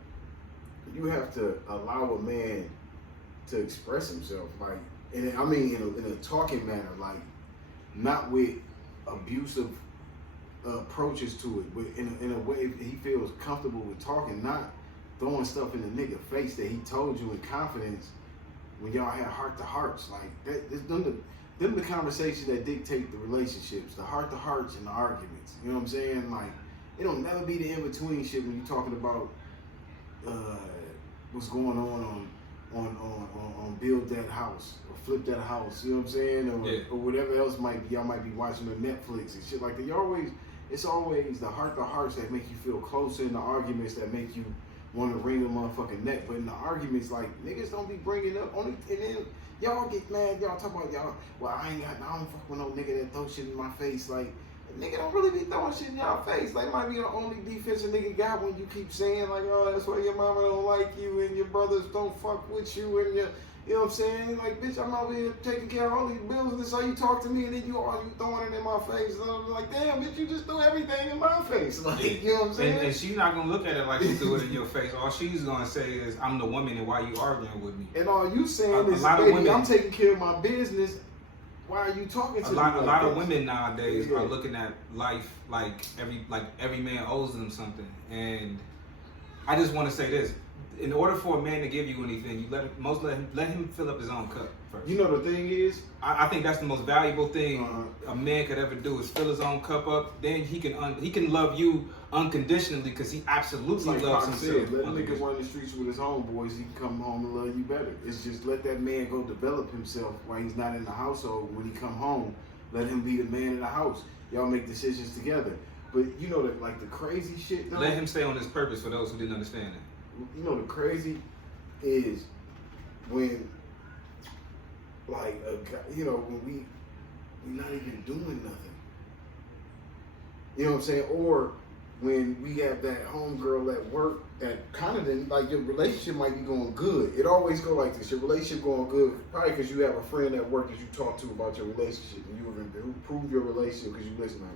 you have to allow a man to express himself, like, and I mean in a talking manner, like, not with abusive approaches to it, but in a way he feels comfortable with talking, not throwing stuff in the nigga face that he told you in confidence when y'all had heart-to-hearts. Like, them the conversations that dictate the relationships, the heart-to-hearts and the arguments. You know what I'm saying? Like, it'll never be the in-between shit when you're talking about what's going on build that house or flip that house. You know what I'm saying? Or whatever else might be. Y'all might be watching on Netflix and shit like that. It's always the heart-to-hearts that make you feel closer, and the arguments that make you want to wring the motherfucking neck. But in the arguments, like, niggas don't be bringing up only, and then y'all get mad. Y'all talk about y'all. Well, I don't fuck with no nigga that throw shit in my face. Like, a nigga don't really be throwing shit in y'all face. Like, might be the only defense a nigga got when you keep saying like, oh, that's why your mama don't like you and your brothers don't fuck with you and your. You know what I'm saying? Like, bitch, I'm out here taking care of all these bills, and this how you talk to me, and then you throwing it in my face. And I'm like, damn, bitch, you just threw everything in my face. Like, you know what I'm saying? And she's not gonna look at it like she threw it in your face. All she's gonna say is, I'm the woman, and why you arguing with me? And all you saying is, baby, I'm taking care of my business. Why are you talking to me? A lot of women nowadays are looking at life like every man owes them something. And I just want to say this. In order for a man to give you anything, you let him fill up his own cup first. You know the thing is, I think that's the most valuable thing a man could ever do is fill his own cup up. Then he can love you unconditionally because he absolutely loves himself. Let a nigga run the streets with his homeboys. He can come home and love you better. It's just let that man go develop himself while he's not in the household. When he come home, let him be the man in the house. Y'all make decisions together. But you know that like the crazy shit. Let him stay on his purpose for those who didn't understand it. You know the crazy is when like a guy, you know, when we not even doing nothing. You know what I'm saying? Or when we have that homegirl at work that kind of didn't, like your relationship might be going good. It always go like this. Your relationship going good probably because you have a friend at work that you talk to about your relationship and you improve your relationship because you listen to her.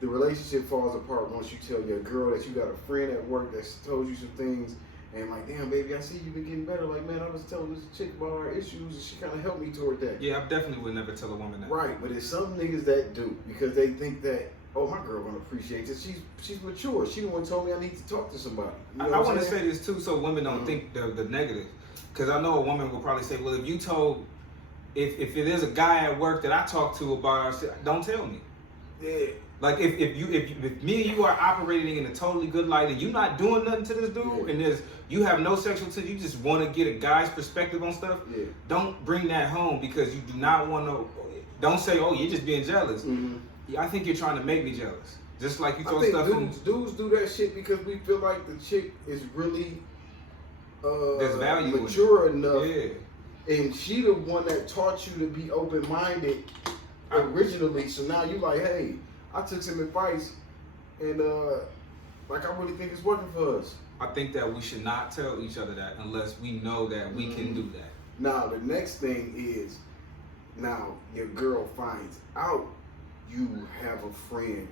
The relationship falls apart once you tell your girl that you got a friend at work that's told you some things and like, damn, baby, I see you been getting better. Like, man, I was telling this chick about our issues and she kind of helped me toward that. Yeah, I definitely would never tell a woman that. Right, but there's some niggas that do because they think that, oh, my girl gonna appreciate this. She's mature. She the one told me I need to talk to somebody. You know I want to say this too so women don't think the negative. Because I know a woman will probably say, well, if you told, if there's a guy at work that I talk to about our, don't tell me. Yeah. Like if me and you are operating in a totally good light and you're not doing nothing to this dude and you have no sexual tension, you just want to get a guy's perspective on stuff, don't bring that home because you do not want to, don't say, oh, you're just being jealous. I think you're trying to make me jealous. Just like you throw stuff dudes do that shit because we feel like the chick is really there's value mature enough. Yeah. And she the one that taught you to be open-minded originally. So now you like, hey, I took some advice, and like I really think it's working for us. I think that we should not tell each other that unless we know that we can do that. Now the next thing is, now your girl finds out you have a friend,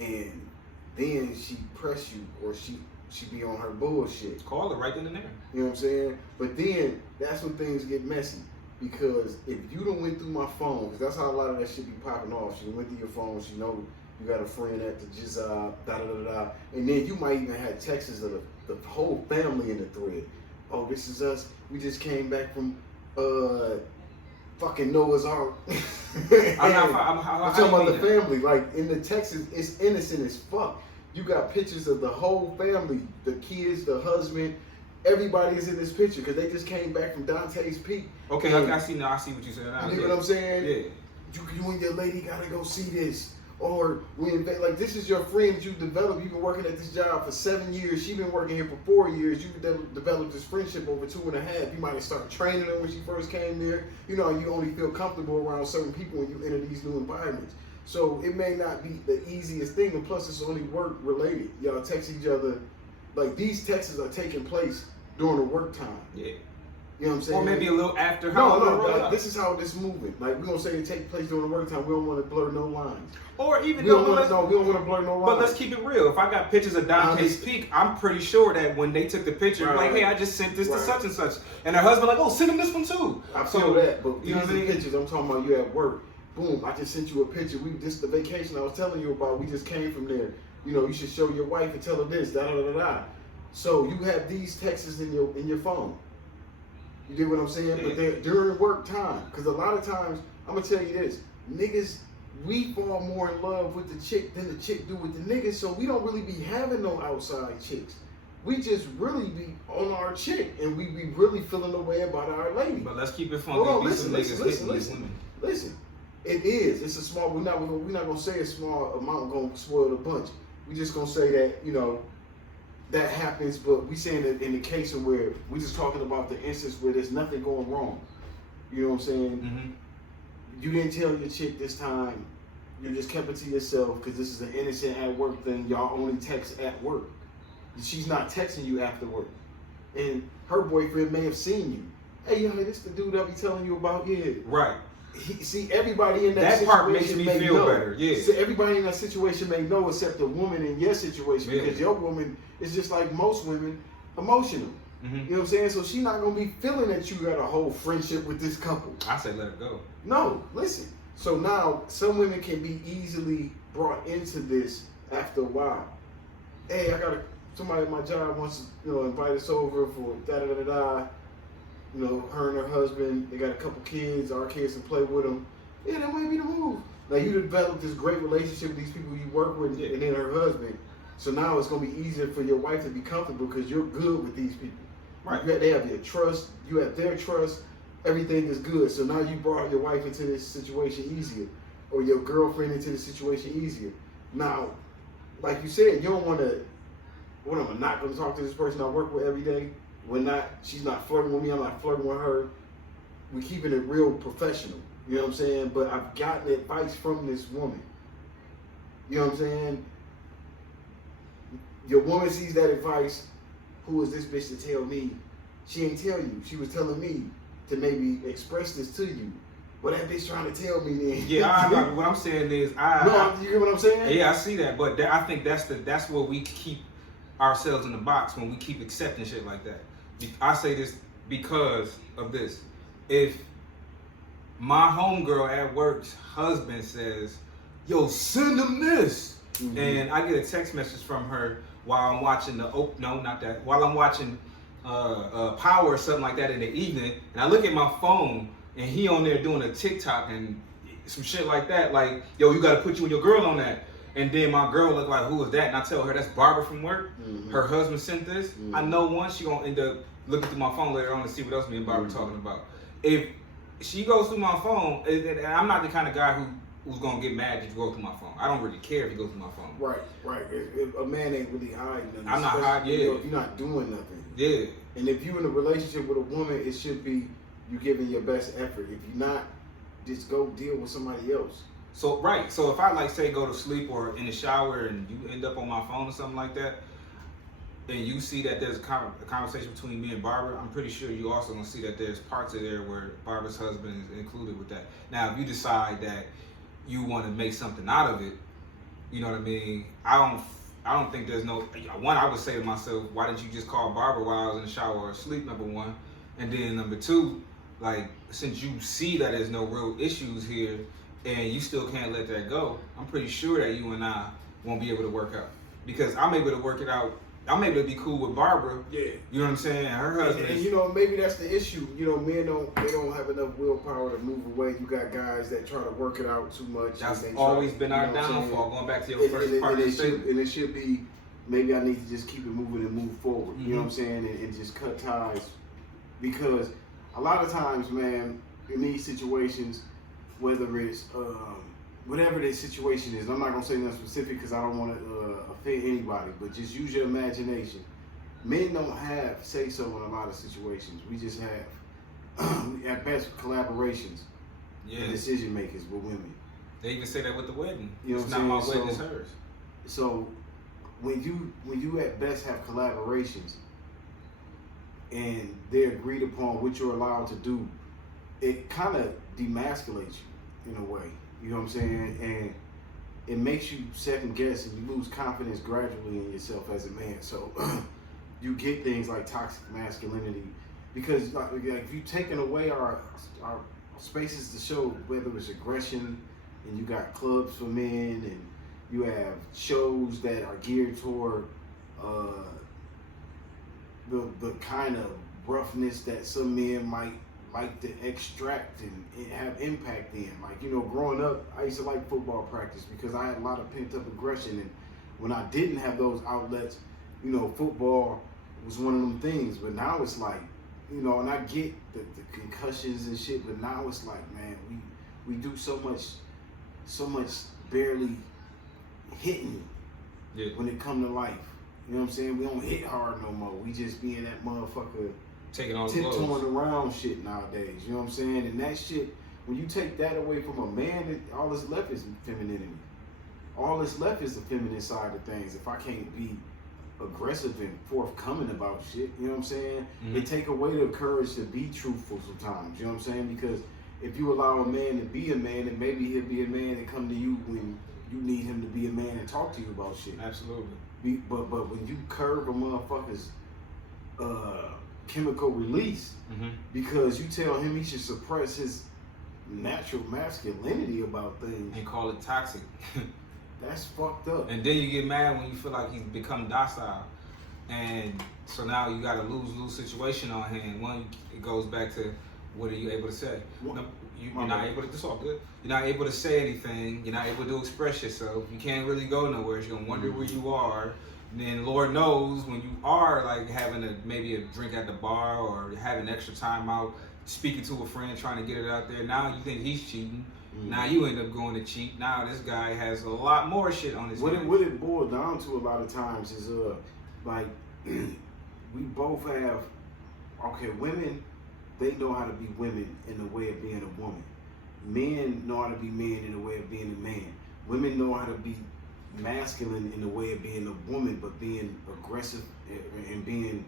and then she press you or she be on her bullshit. Call her right then and there. You know what I'm saying? But then that's when things get messy. Because if you done went through my phone, because that's how a lot of that shit be popping off. She went through your phone, she know you got a friend at the da-da-da-da. And then you might even have texts of the whole family in the thread. Oh, this is us. We just came back from fucking Noah's Ark. I'm talking about the family. Like in the texts, it's innocent as fuck. You got pictures of the whole family, the kids, the husband. Everybody is in this picture because they just came back from Dante's Peak. Okay, I see now. I see what you're saying now. You know what I'm saying? Yeah. You and your lady gotta go see this. Or like this is your friend you developed. You've been working at this job for 7 years. She's been working here for 4 years. You developed this friendship over 2.5. You might have started training her when she first came there. You know, you only feel comfortable around certain people when you enter these new environments. So it may not be the easiest thing, and plus it's only work related. Y'all text each other. Like these texts are taking place during the work time. Yeah. You know what I'm saying? Or maybe a little after. No, like, this is how this moving. Like we're gonna say it take place during the work time. We don't want to blur no lines. Or even we don't want to blur no lines. But let's keep it real. If I got pictures of Dante's Peak, I'm pretty sure that when they took the picture, like, hey, I just sent this to such and such, and her husband like, oh, send him this one too. I feel that, but you know the pictures I'm talking about. You at work. Boom! I just sent you a picture. This the vacation I was telling you about. We just came from there. You know, you should show your wife and tell her this. Da da da da. So you have these texts in your phone. You get what I'm saying? But they're during work time. Because a lot of times, I'm going to tell you this. Niggas, we fall more in love with the chick than the chick do with the niggas. So we don't really be having no outside chicks. We just really be on our chick. And we be really feeling the way about our lady. But let's keep it funky. Hold on, listen. It is. It's a small, we're not going to say a small amount going to spoil the bunch. We just going to say that, you know, that happens, but we saying that in the case of where we just talking about the instance where there's nothing going wrong. You know what I'm saying? Mm-hmm. You didn't tell your chick this time. You just kept it to yourself because this is an innocent at work thing. Y'all only text at work. She's not texting you after work. And her boyfriend may have seen you. Hey, yo, this the dude I be telling you about. Yeah. Right. See, everybody in that situation part makes me feel know. better. Yeah. So everybody in that situation may know except the woman in your situation because your woman is just like most women, emotional. Mm-hmm. You know what I'm saying? So she's not gonna be feeling that you got a whole friendship with this couple. I say let it go. No, listen. So now some women can be easily brought into this after a while. Hey, I got somebody at my job wants to, invite us over for da da da da. Her and her husband, they got a couple kids, our kids can play with them. Yeah, that might be the move. Now you develop this great relationship with these people you work with and then her husband. So now it's gonna be easier for your wife to be comfortable because you're good with these people. Right. They have your trust, you have their trust, everything is good. So now you brought your wife into this situation easier, or your girlfriend into this situation easier. Now, like you said, you don't wanna, I'm not gonna talk to this person I work with every day. She's not flirting with me, I'm not flirting with her. We're keeping it real professional. You know what I'm saying? But I've gotten advice from this woman. You know what I'm saying? Your woman sees that advice. Who is this bitch to tell me? She ain't tell you. She was telling me to maybe express this to you. What that bitch trying to tell me then? Yeah, what I'm saying is, you get what I'm saying? Yeah, I see that, but I think that's where we keep ourselves in the box when we keep accepting shit like that. I say this because of this. If my homegirl at work's husband says, "Yo, send him this," and I get a text message from her while I'm watching while I'm watching Power or something like that in the evening, and I look at my phone and he on there doing a TikTok and some shit like that, like, "Yo, you gotta put you and your girl on that." And then my girl look like, "Who is that?" And I tell her that's Barbara from work. Her husband sent this. I know once she gonna end up looking through my phone later on to see what else me and Barbara talking about. If she goes through my phone, and I'm not the kind of guy who's gonna get mad if you go through my phone. I don't really care if he goes through my phone. Right. If a man ain't really hiding nothing. I'm not hiding. Yeah. If you're not doing nothing. Yeah. And if you're in a relationship with a woman, it should be you giving your best effort. If you're not, just go deal with somebody else. So if I say go to sleep or in the shower and you end up on my phone or something like that, and you see that there's a conversation between me and Barbara, I'm pretty sure you also gonna see that there's parts of there where Barbara's husband is included with that. Now, if you decide that you want to make something out of it, you know what I mean? I don't think there's no one. I would say to myself, why didn't you just call Barbara while I was in the shower or asleep? Number one, and then number two, like, since you see that there's no real issues here and you still can't let that go, I'm pretty sure that you and I won't be able to work out because I'm able to work it out. I'm able to be cool with Barbara. Yeah. You know what I'm saying? Her husband. And maybe that's the issue. Men don't have enough willpower to move away. You got guys that try to work it out too much. That's always been our downfall. Going back to your first part of the statement. And it should be, maybe I need to just keep it moving and move forward. You know what I'm saying? And just cut ties. Because a lot of times, man, in these situations, whether it's whatever the situation is, I'm not gonna say nothing specific because I don't want to offend anybody, but just use your imagination. Men don't have say so in a lot of situations. We just have, at best, collaborations and decision makers with women. They even say that with the wedding. You know it's not my wedding, it's hers. So when you at best have collaborations and they're agreed upon what you're allowed to do, it kind of demasculates you in a way. You know what I'm saying? And it makes you second guess and you lose confidence gradually in yourself as a man. So you get things like toxic masculinity because like if you've taken away our spaces to show whether it's aggression, and you got clubs for men, and you have shows that are geared toward the kind of roughness that some men might like to extract and have impact in. Like, growing up, I used to like football practice because I had a lot of pent-up aggression, and when I didn't have those outlets, football was one of them things. But now it's like, and I get the concussions and shit, but now it's like, man, we do so much barely hitting when it come to life. You know what I'm saying? We don't hit hard no more. We just being that motherfucker Taking all the tiptoeing blows. around shit nowadays. You know what I'm saying? And that shit, when you take that away from a man, all that's left is femininity. All that's left is the feminine side of things. If I can't be aggressive and forthcoming about shit, you know what I'm saying? Mm-hmm. It take away the courage to be truthful sometimes. You know what I'm saying? Because if you allow a man to be a man, then maybe he'll be a man that come to you when you need him to be a man and talk to you about shit. Absolutely. But when you curb a motherfucker's chemical release Mm-hmm. because you tell him he should suppress his natural masculinity about things, And call it toxic. that's fucked up. And then you get mad when you feel like he's become docile. And so now you got a lose-lose situation on hand. One, it goes back to what are you able to say? What? No, you're not able to, it's all good. You're not able to say anything. You're not able to express yourself. You can't really go nowhere. You're going to wonder where you are. And then Lord knows when you are like having maybe a drink at the bar or having extra time out, speaking to a friend, trying to get it out there. Now you think he's cheating. Mm-hmm. Now you end up going to cheat. Now this guy has a lot more shit on his hands. What it boils down to a lot of times is like we both have women, they know how to be women in the way of being a woman. Men know how to be men in the way of being a man. Women know how to be masculine in the way of being a woman, but being aggressive and being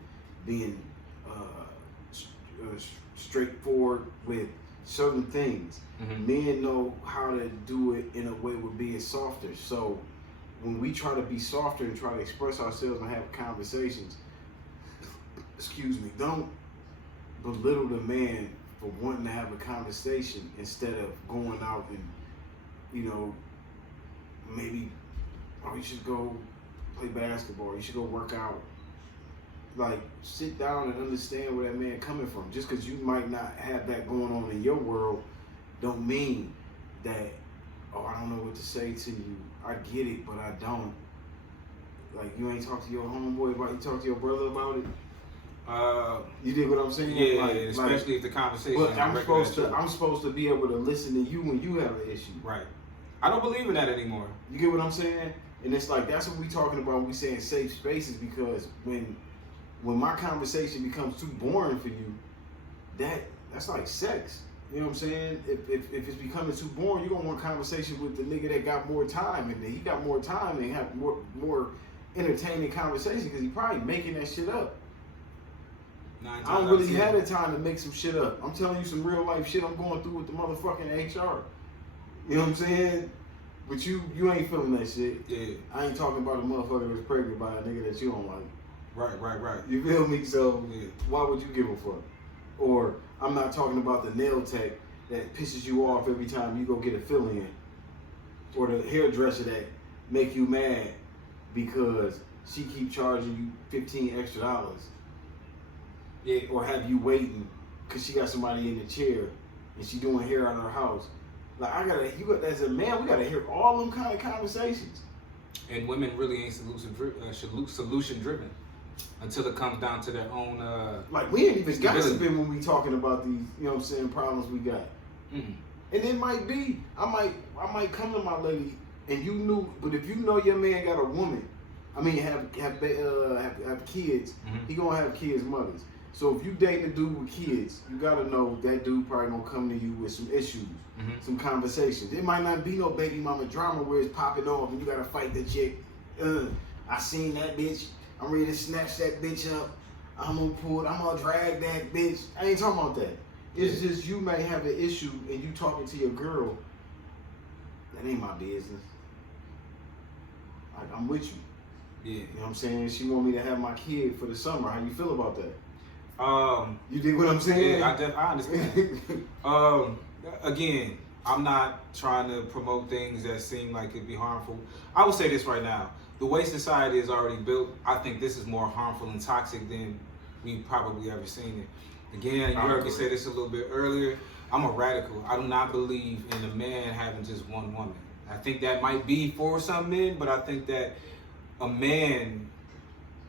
straightforward with certain things. Mm-hmm. Men know how to do it in a way with being softer. So when we try to be softer and try to express ourselves and have conversations, don't belittle the man for wanting to have a conversation instead of going out and, maybe, you should go play basketball, you should go work out. Like, sit down and understand where that man coming from. Just because you might not have that going on in your world don't mean that, I don't know what to say to you. I get it, but I don't. Like, you ain't talk to your homeboy about it, you talk to your brother about it. You dig what I'm saying? Yeah, especially if the conversation. But I'm supposed to be able to listen to you when you have an issue. Right. I don't believe in that anymore. You get what I'm saying? And it's like that's what we talking about when we saying safe spaces, because when my conversation becomes too boring for you, that's like sex. You know what I'm saying? If it's becoming too boring, you're gonna want a conversation with the nigga that got more time, and he got more time and have more entertaining conversation because he probably making that shit up. I don't really have the time to make some shit up. I'm telling you some real life shit I'm going through with the motherfucking HR. You know what I'm saying? But you ain't feeling that shit. Yeah. I ain't talking about a motherfucker that's pregnant by a nigga that you don't like. Right. You feel me? So Yeah. why would you give a fuck? Or I'm not talking about the nail tech that pisses you off every time you go get a fill-in, or the hairdresser that make you mad because she keep charging you $15 extra. Yeah, or have you waiting because she got somebody in the chair and she doing hair out of her house. Like as a man, we gotta hear all them kind of conversations. And women really ain't solution driven until it comes down to their own. Like we ain't even gossiping when we talking about these, you know what I'm saying, problems we got. Mm-hmm. And it might be, I might come to my lady and you knew, but if you know your man got a woman, have kids, mm-hmm. he gonna have kids' mothers. So if you dating a dude with kids, you gotta know that dude probably gonna come to you with some issues, mm-hmm. some conversations. It might not be no baby mama drama where it's popping off and you gotta fight the chick. I seen that bitch. I'm ready to snatch that bitch up. I'm gonna drag that bitch. I ain't talking about that. It's just you may have an issue and you talking to your girl. That ain't my business. I'm with you. Yeah. You know what I'm saying? She want me to have my kid for the summer. How you feel about that? You dig what I'm saying? Yeah, I understand. Again, I'm not trying to promote things that seem like it'd be harmful. I will say this right now. The way society is already built, I think this is more harmful and toxic than we've probably ever seen it. Again, you heard me say this a little bit earlier. I'm a radical. I do not believe in a man having just one woman. I think that might be for some men, but I think that a man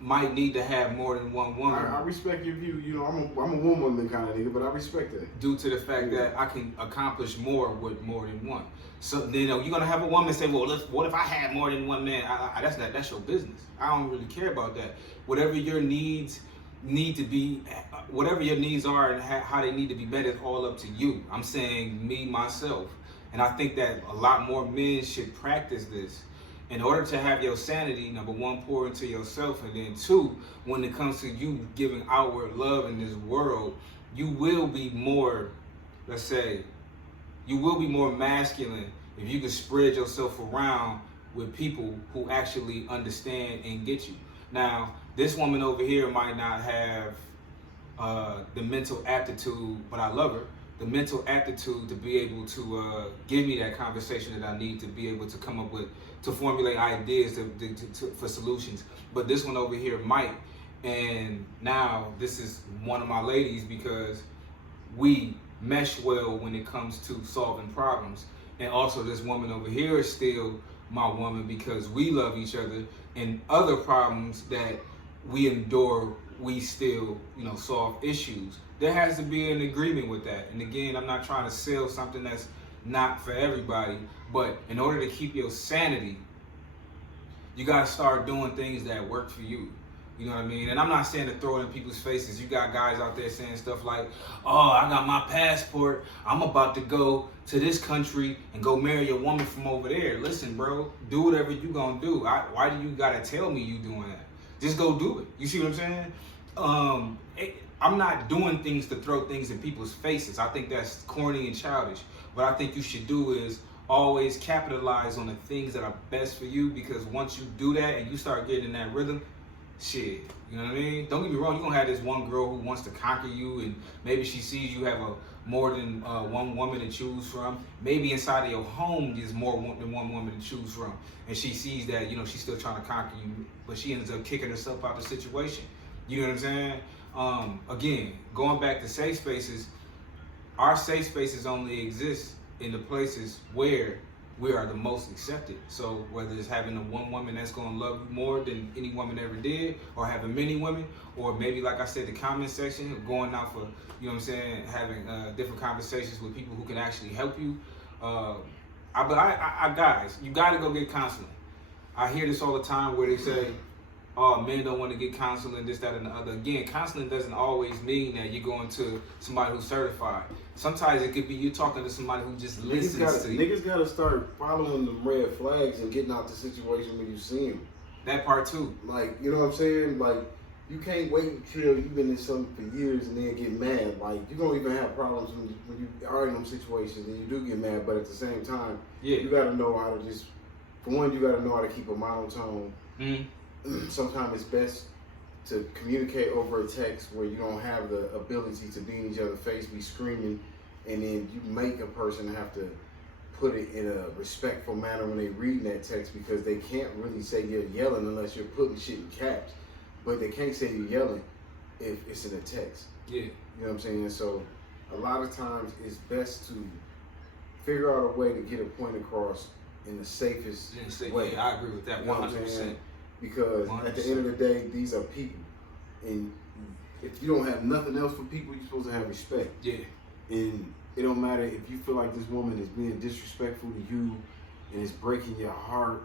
might need to have more than one woman. I respect your view. You know, I'm a woman kind of nigga, but I respect that. Due to the fact that I can accomplish more with more than one. So you know, you're gonna have a woman say, "Well, what if I had more than one man?" That's your business. I don't really care about that. Whatever your needs need to be, whatever your needs are and how they need to be met is all up to you. I'm saying me myself, and I think that a lot more men should practice this. In order to have your sanity, number one, pour into yourself, and then two, when it comes to you giving outward love in this world, you will be more, let's say, you will be more masculine if you can spread yourself around with people who actually understand and get you. Now, this woman over here might not have the mental aptitude, but I love her, the mental aptitude to be able to give me that conversation that I need to be able to come up with, to formulate ideas for solutions. But this one over here might. And now this is one of my ladies because we mesh well when it comes to solving problems. And also this woman over here is still my woman because we love each other, and other problems that we endure, we still, you know, solve issues. There has to be an agreement with that. And again, I'm not trying to sell something that's not for everybody, but in order to keep your sanity, you got to start doing things that work for you. You know what I mean? And I'm not saying to throw it in people's faces. You got guys out there saying stuff like, "Oh, I got my passport. I'm about to go to this country and go marry a woman from over there." Listen, bro, do whatever you gonna do. Why do you gotta tell me you doing that? Just go do it. You see what I'm saying? I'm not doing things to throw things in people's faces. I think that's corny and childish. What I think you should do is always capitalize on the things that are best for you, because once you do that and you start getting in that rhythm, shit, you know what I mean? Don't get me wrong, you're gonna have this one girl who wants to conquer you, and maybe she sees you have more than one woman to choose from. Maybe inside of your home there's more than one woman to choose from, and she sees that, you know, she's still trying to conquer you, but she ends up kicking herself out the situation. You know what I'm saying? Again, going back to safe spaces, our safe spaces only exist in the places where we are the most accepted. So whether it's having the one woman that's gonna love you more than any woman ever did, or having many women, or maybe, like I said, the comment section, going out for, you know what I'm saying, having different conversations with people who can actually help you. Guys, you gotta go get counseling. I hear this all the time where they say, "Oh, men don't want to get counseling, this, that, and the other." Again, counseling doesn't always mean that you're going to somebody who's certified. Sometimes it could be you talking to somebody who just listens to you. Niggas gotta start following the red flags and getting out the situation when you see them. That part too. Like, you know what I'm saying? Like, you can't wait until you've been in something for years and then get mad. Like, you don't even have problems when you are in them situations and you do get mad, but at the same time, you gotta know how to just, for one, you gotta know how to keep a monotone. Sometimes it's best to communicate over a text where you don't have the ability to be in each other's face, be screaming, and then you make a person have to put it in a respectful manner when they reading that text, because they can't really say you're yelling unless you're putting shit in caps, but they can't say you're yelling if it's in a text. Yeah. You know what I'm saying? And so a lot of times it's best to figure out a way to get a point across in the safest way. Yeah, I agree with that 100%. Because 100%. At the end of the day, these are people. And if you don't have nothing else for people, you're supposed to have respect. Yeah. And it don't matter if you feel like this woman is being disrespectful to you and it's breaking your heart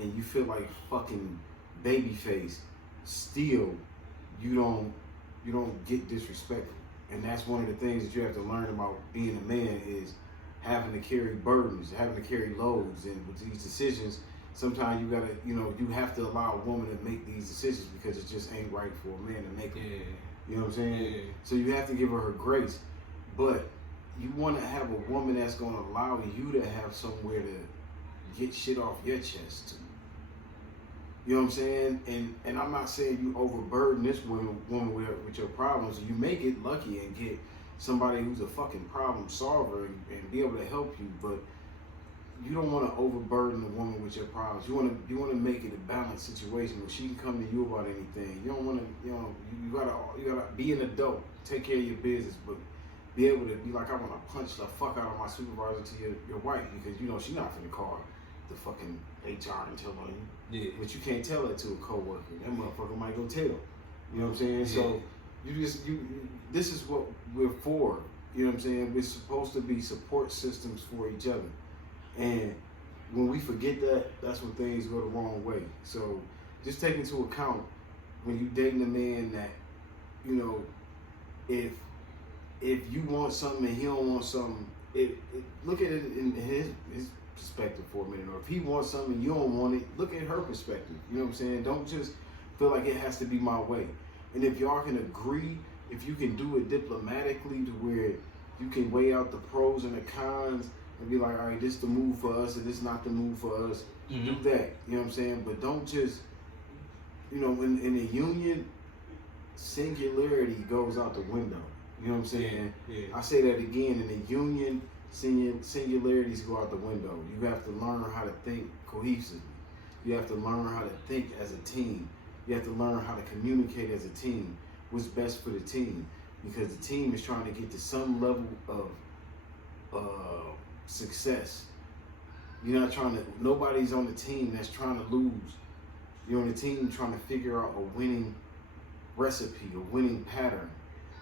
and you feel like fucking babyface, still you don't get disrespectful. And that's one of the things that you have to learn about being a man, is having to carry burdens, having to carry loads. And with these decisions, sometimes you gotta, you have to allow a woman to make these decisions because it just ain't right for a man to make them. Yeah. You know what I'm saying? Yeah. So you have to give her grace. But you want to have a woman that's going to allow you to have somewhere to get shit off your chest too. You know what I'm saying? And I'm not saying you overburden this woman with your problems. You may get lucky and get somebody who's a fucking problem solver and be able to help you, but you don't want to overburden the woman with your problems. You want to make it a balanced situation where she can come to you about anything. You don't want to, you gotta be an adult, take care of your business, but be able to be like, I want to punch the fuck out of my supervisor to your wife, because she's not finna call the fucking HR and tell on you. Yeah. But you can't tell that to a coworker. That motherfucker might go tell. You know what I'm saying? Yeah. So this is what we're for. You know what I'm saying? We're supposed to be support systems for each other. And when we forget that, that's when things go the wrong way. So just take into account when you dating a man that, you know, if you want something and he don't want something, look at it in his perspective for a minute. Or if he wants something and you don't want it, look at her perspective. You know what I'm saying? Don't just feel like it has to be my way. And if y'all can agree, if you can do it diplomatically to where you can weigh out the pros and the cons and be like, all right, this is the move for us and this is not the move for us, do that. You know what I'm saying? But don't just, you know, in a union, singularity goes out the window. You know what I'm saying? Yeah. I say that again, in a union, singularities go out the window. You have to learn how to think cohesively. You have to learn how to think as a team. You have to learn how to communicate as a team. What's best for the team? Because the team is trying to get to some level of success. You're not trying to, nobody's on the team that's trying to lose. You're on the team trying to figure out a winning recipe, a winning pattern.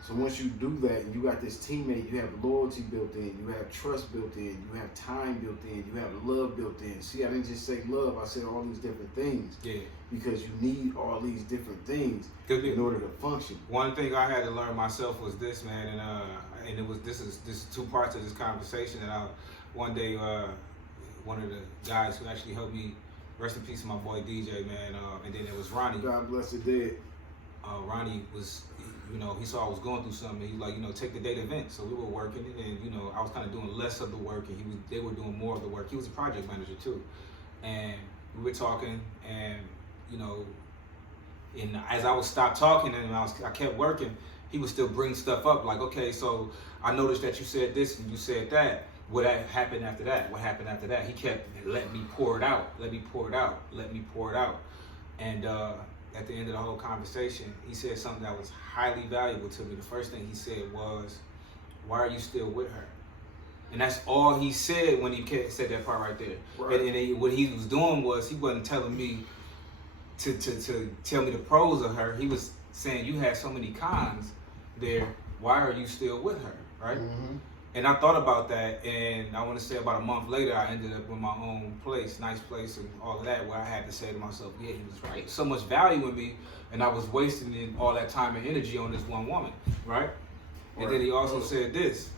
So once you do that, and you got this teammate, you have loyalty built in, you have trust built in, you have time built in, you have love built in. See, I didn't just say love, I said all these different things. Yeah. Because you need all these different things in order to function. One thing I had to learn myself was this, man, and it was this is two parts of this conversation. And one day, one of the guys who actually helped me, rest in peace, my boy DJ, man, and then it was Ronnie. God bless the dead. Ronnie was, you know, he saw I was going through something. He like, you know, take the day to vent. So we were working it, and you know, I was kind of doing less of the work, and they were doing more of the work. He was a project manager too, and we were talking, and you know, and as I would stop talking and I kept working, he would still bring stuff up like, okay, so I noticed that you said this and you said that. What happened after that? What happened after that? He kept letting me pour it out, let me pour it out, let me pour it out, and at the end of the whole conversation, he said something that was highly valuable to me. The first thing he said was, "Why are you still with her?" And that's all he said when he said that part right there. Right. And what he was doing was he wasn't telling me to tell me the pros of her. He was saying, you had so many cons there. Why are you still with her? Right? Mm-hmm. And I thought about that, and I want to say about a month later, I ended up with my own place, nice place, and all of that, where I had to say to myself, yeah, he was right. So much value in me, and I was wasting all that time and energy on this one woman, right? And then he also said this,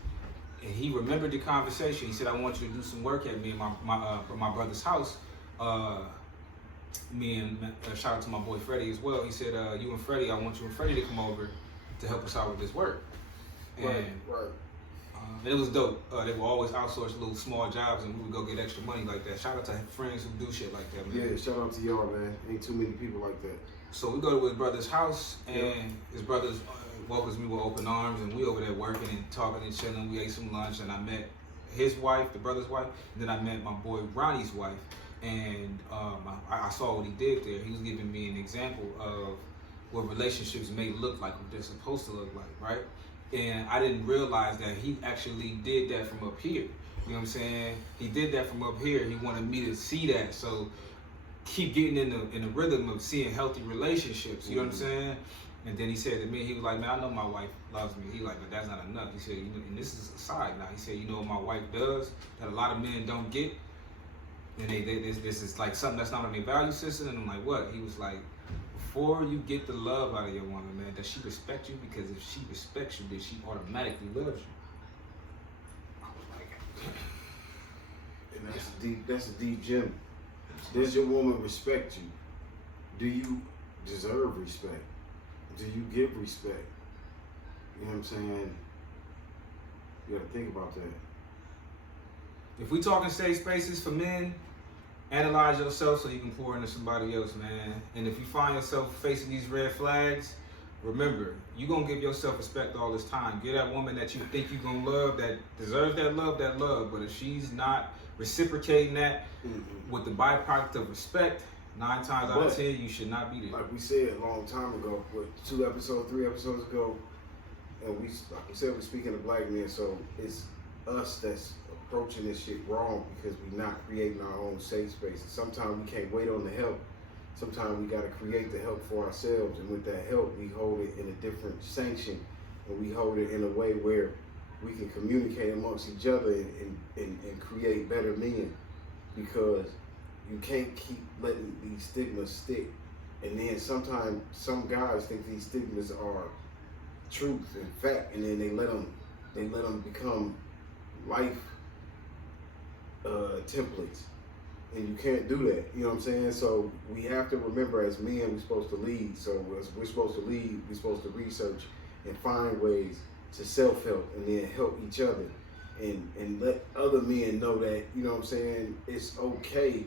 and he remembered the conversation. He said, I want you to do some work at me and my brother's house. Me and shout out to my boy Freddie as well. He said, you and Freddie, I want you and Freddie to come over to help us out with this work. And right. It was dope. They would always outsource little small jobs, and we would go get extra money like that. Shout out to friends who do shit like that, man. Yeah, shout out to y'all, man. Ain't too many people like that. So we go to his brother's house, and his brother's welcomes me with open arms, and we over there working and talking and chilling. We ate some lunch, and I met his wife, the brother's wife, and then I met my boy Ronnie's wife. And I saw what he did there. He was giving me an example of what relationships may look like, what they're supposed to look like, right? And I didn't realize that he actually did that from up here. You know what I'm saying? He did that from up here. He wanted me to see that. So keep getting in the rhythm of seeing healthy relationships. You know what I'm saying? And then he said to me, he was like, man, I know my wife loves me. He like, but that's not enough. He said, you know, and this is a side now. He said, you know what my wife does that a lot of men don't get? And this is like something that's not on their value system. And I'm like, what? He was like, before you get the love out of your woman, man, does she respect you? Because if she respects you, then she automatically loves you. I was like, and that's a deep gem. Does your woman respect you? Do you deserve respect? Do you give respect? You know what I'm saying? You gotta think about that. If we talking safe spaces for men, analyze yourself so you can pour into somebody else, man. And if you find yourself facing these red flags, remember, you're going to give yourself respect all this time. Get that woman that you think you're going to love, that deserves that love. But if she's not reciprocating that with the byproduct of respect, 9 times out of 10, you should not be there. Like we said a long time ago, 3 episodes ago, and like we said, we're speaking of black men, so it's us that's approaching this shit wrong because we're not creating our own safe spaces. Sometimes we can't wait on the help. Sometimes we got to create the help for ourselves, and with that help, we hold it in a different sanction, and we hold it in a way where we can communicate amongst each other and create better men, because you can't keep letting these stigmas stick. And then sometimes some guys think these stigmas are truth and fact, and then they let them become life templates. And you can't do that, you know what I'm saying? So we have to remember, as men, we're supposed to lead. So as we're supposed to lead, we're supposed to research and find ways to self-help and then help each other. And let other men know that, you know what I'm saying, it's okay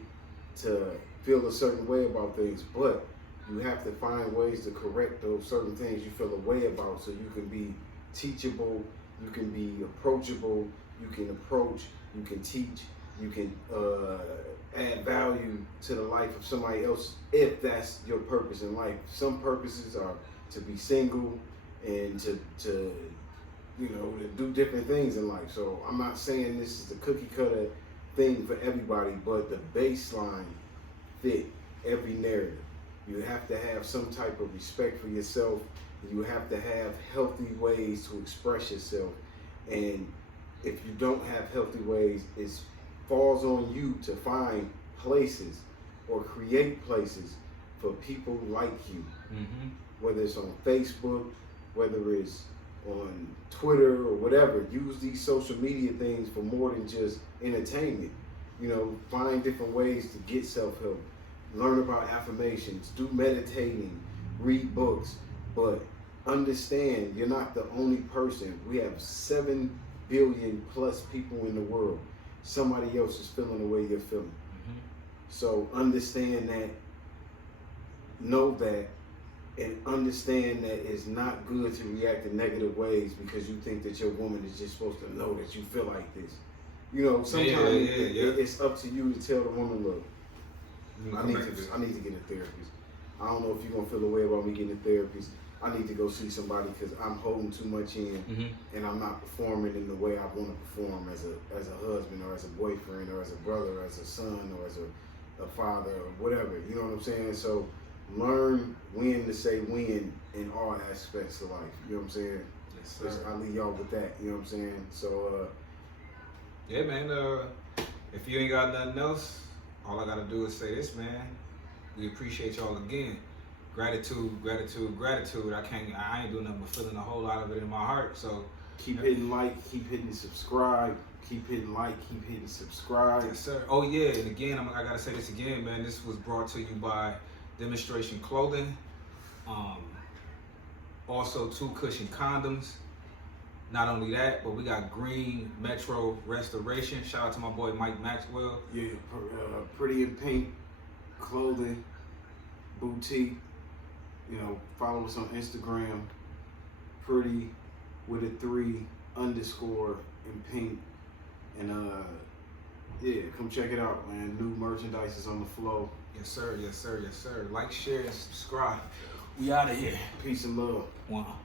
to feel a certain way about things, but you have to find ways to correct those certain things you feel a way about, so you can be teachable, you can be approachable, you can approach, you can teach, you can add value to the life of somebody else, if that's your purpose in life. Some purposes are to be single and to you know, to do different things in life. So I'm not saying this is the cookie cutter thing for everybody, but the baseline fit every narrative. You have to have some type of respect for yourself. You have to have healthy ways to express yourself. And if you don't have healthy ways, it falls on you to find places or create places for people like you. Mm-hmm. Whether it's on Facebook, whether it's on Twitter or whatever. Use these social media things for more than just entertainment. You know, find different ways to get self-help. Learn about affirmations, do meditating, read books, but understand you're not the only person. We have 7 billion plus people in the world. Somebody else is feeling the way you're feeling. Mm-hmm. So understand that, know that, and understand that it's not good to react in negative ways because you think that your woman is just supposed to know that you feel like this. You know, sometimes it's up to you to tell the woman, look, I need to get a therapist. I don't know if you're going to feel the way about me getting a therapist. I need to go see somebody because I'm holding too much in, and I'm not performing in the way I want to perform as a husband or as a boyfriend or as a brother or as a son or as a father or whatever. You know what I'm saying? So learn when to say when in all aspects of life. You know what I'm saying? Yes, sir. I'll leave y'all with that. You know what I'm saying? So, yeah, man. If you ain't got nothing else, all I gotta do is say this, man. We appreciate y'all again. Gratitude, gratitude, gratitude. I ain't doing nothing but feeling a whole lot of it in my heart. So keep hitting like, keep hitting subscribe, keep hitting like, keep hitting subscribe. Yes, sir. Oh yeah, and again, I gotta say this again, man. This was brought to you by Demonstration Clothing. Also 2 Cushion condoms. Not only that, but we got Green Metro Restoration. Shout out to my boy Mike Maxwell. Yeah, Pretty in Pink Clothing Boutique. You know, follow us on Instagram. Pretty with a 3_ in pink. And yeah, come check it out, man. New merchandise is on the flow. Yes, sir. Yes, sir. Yes, sir. Like, share, and subscribe. We out of here. Peace and love. Wow.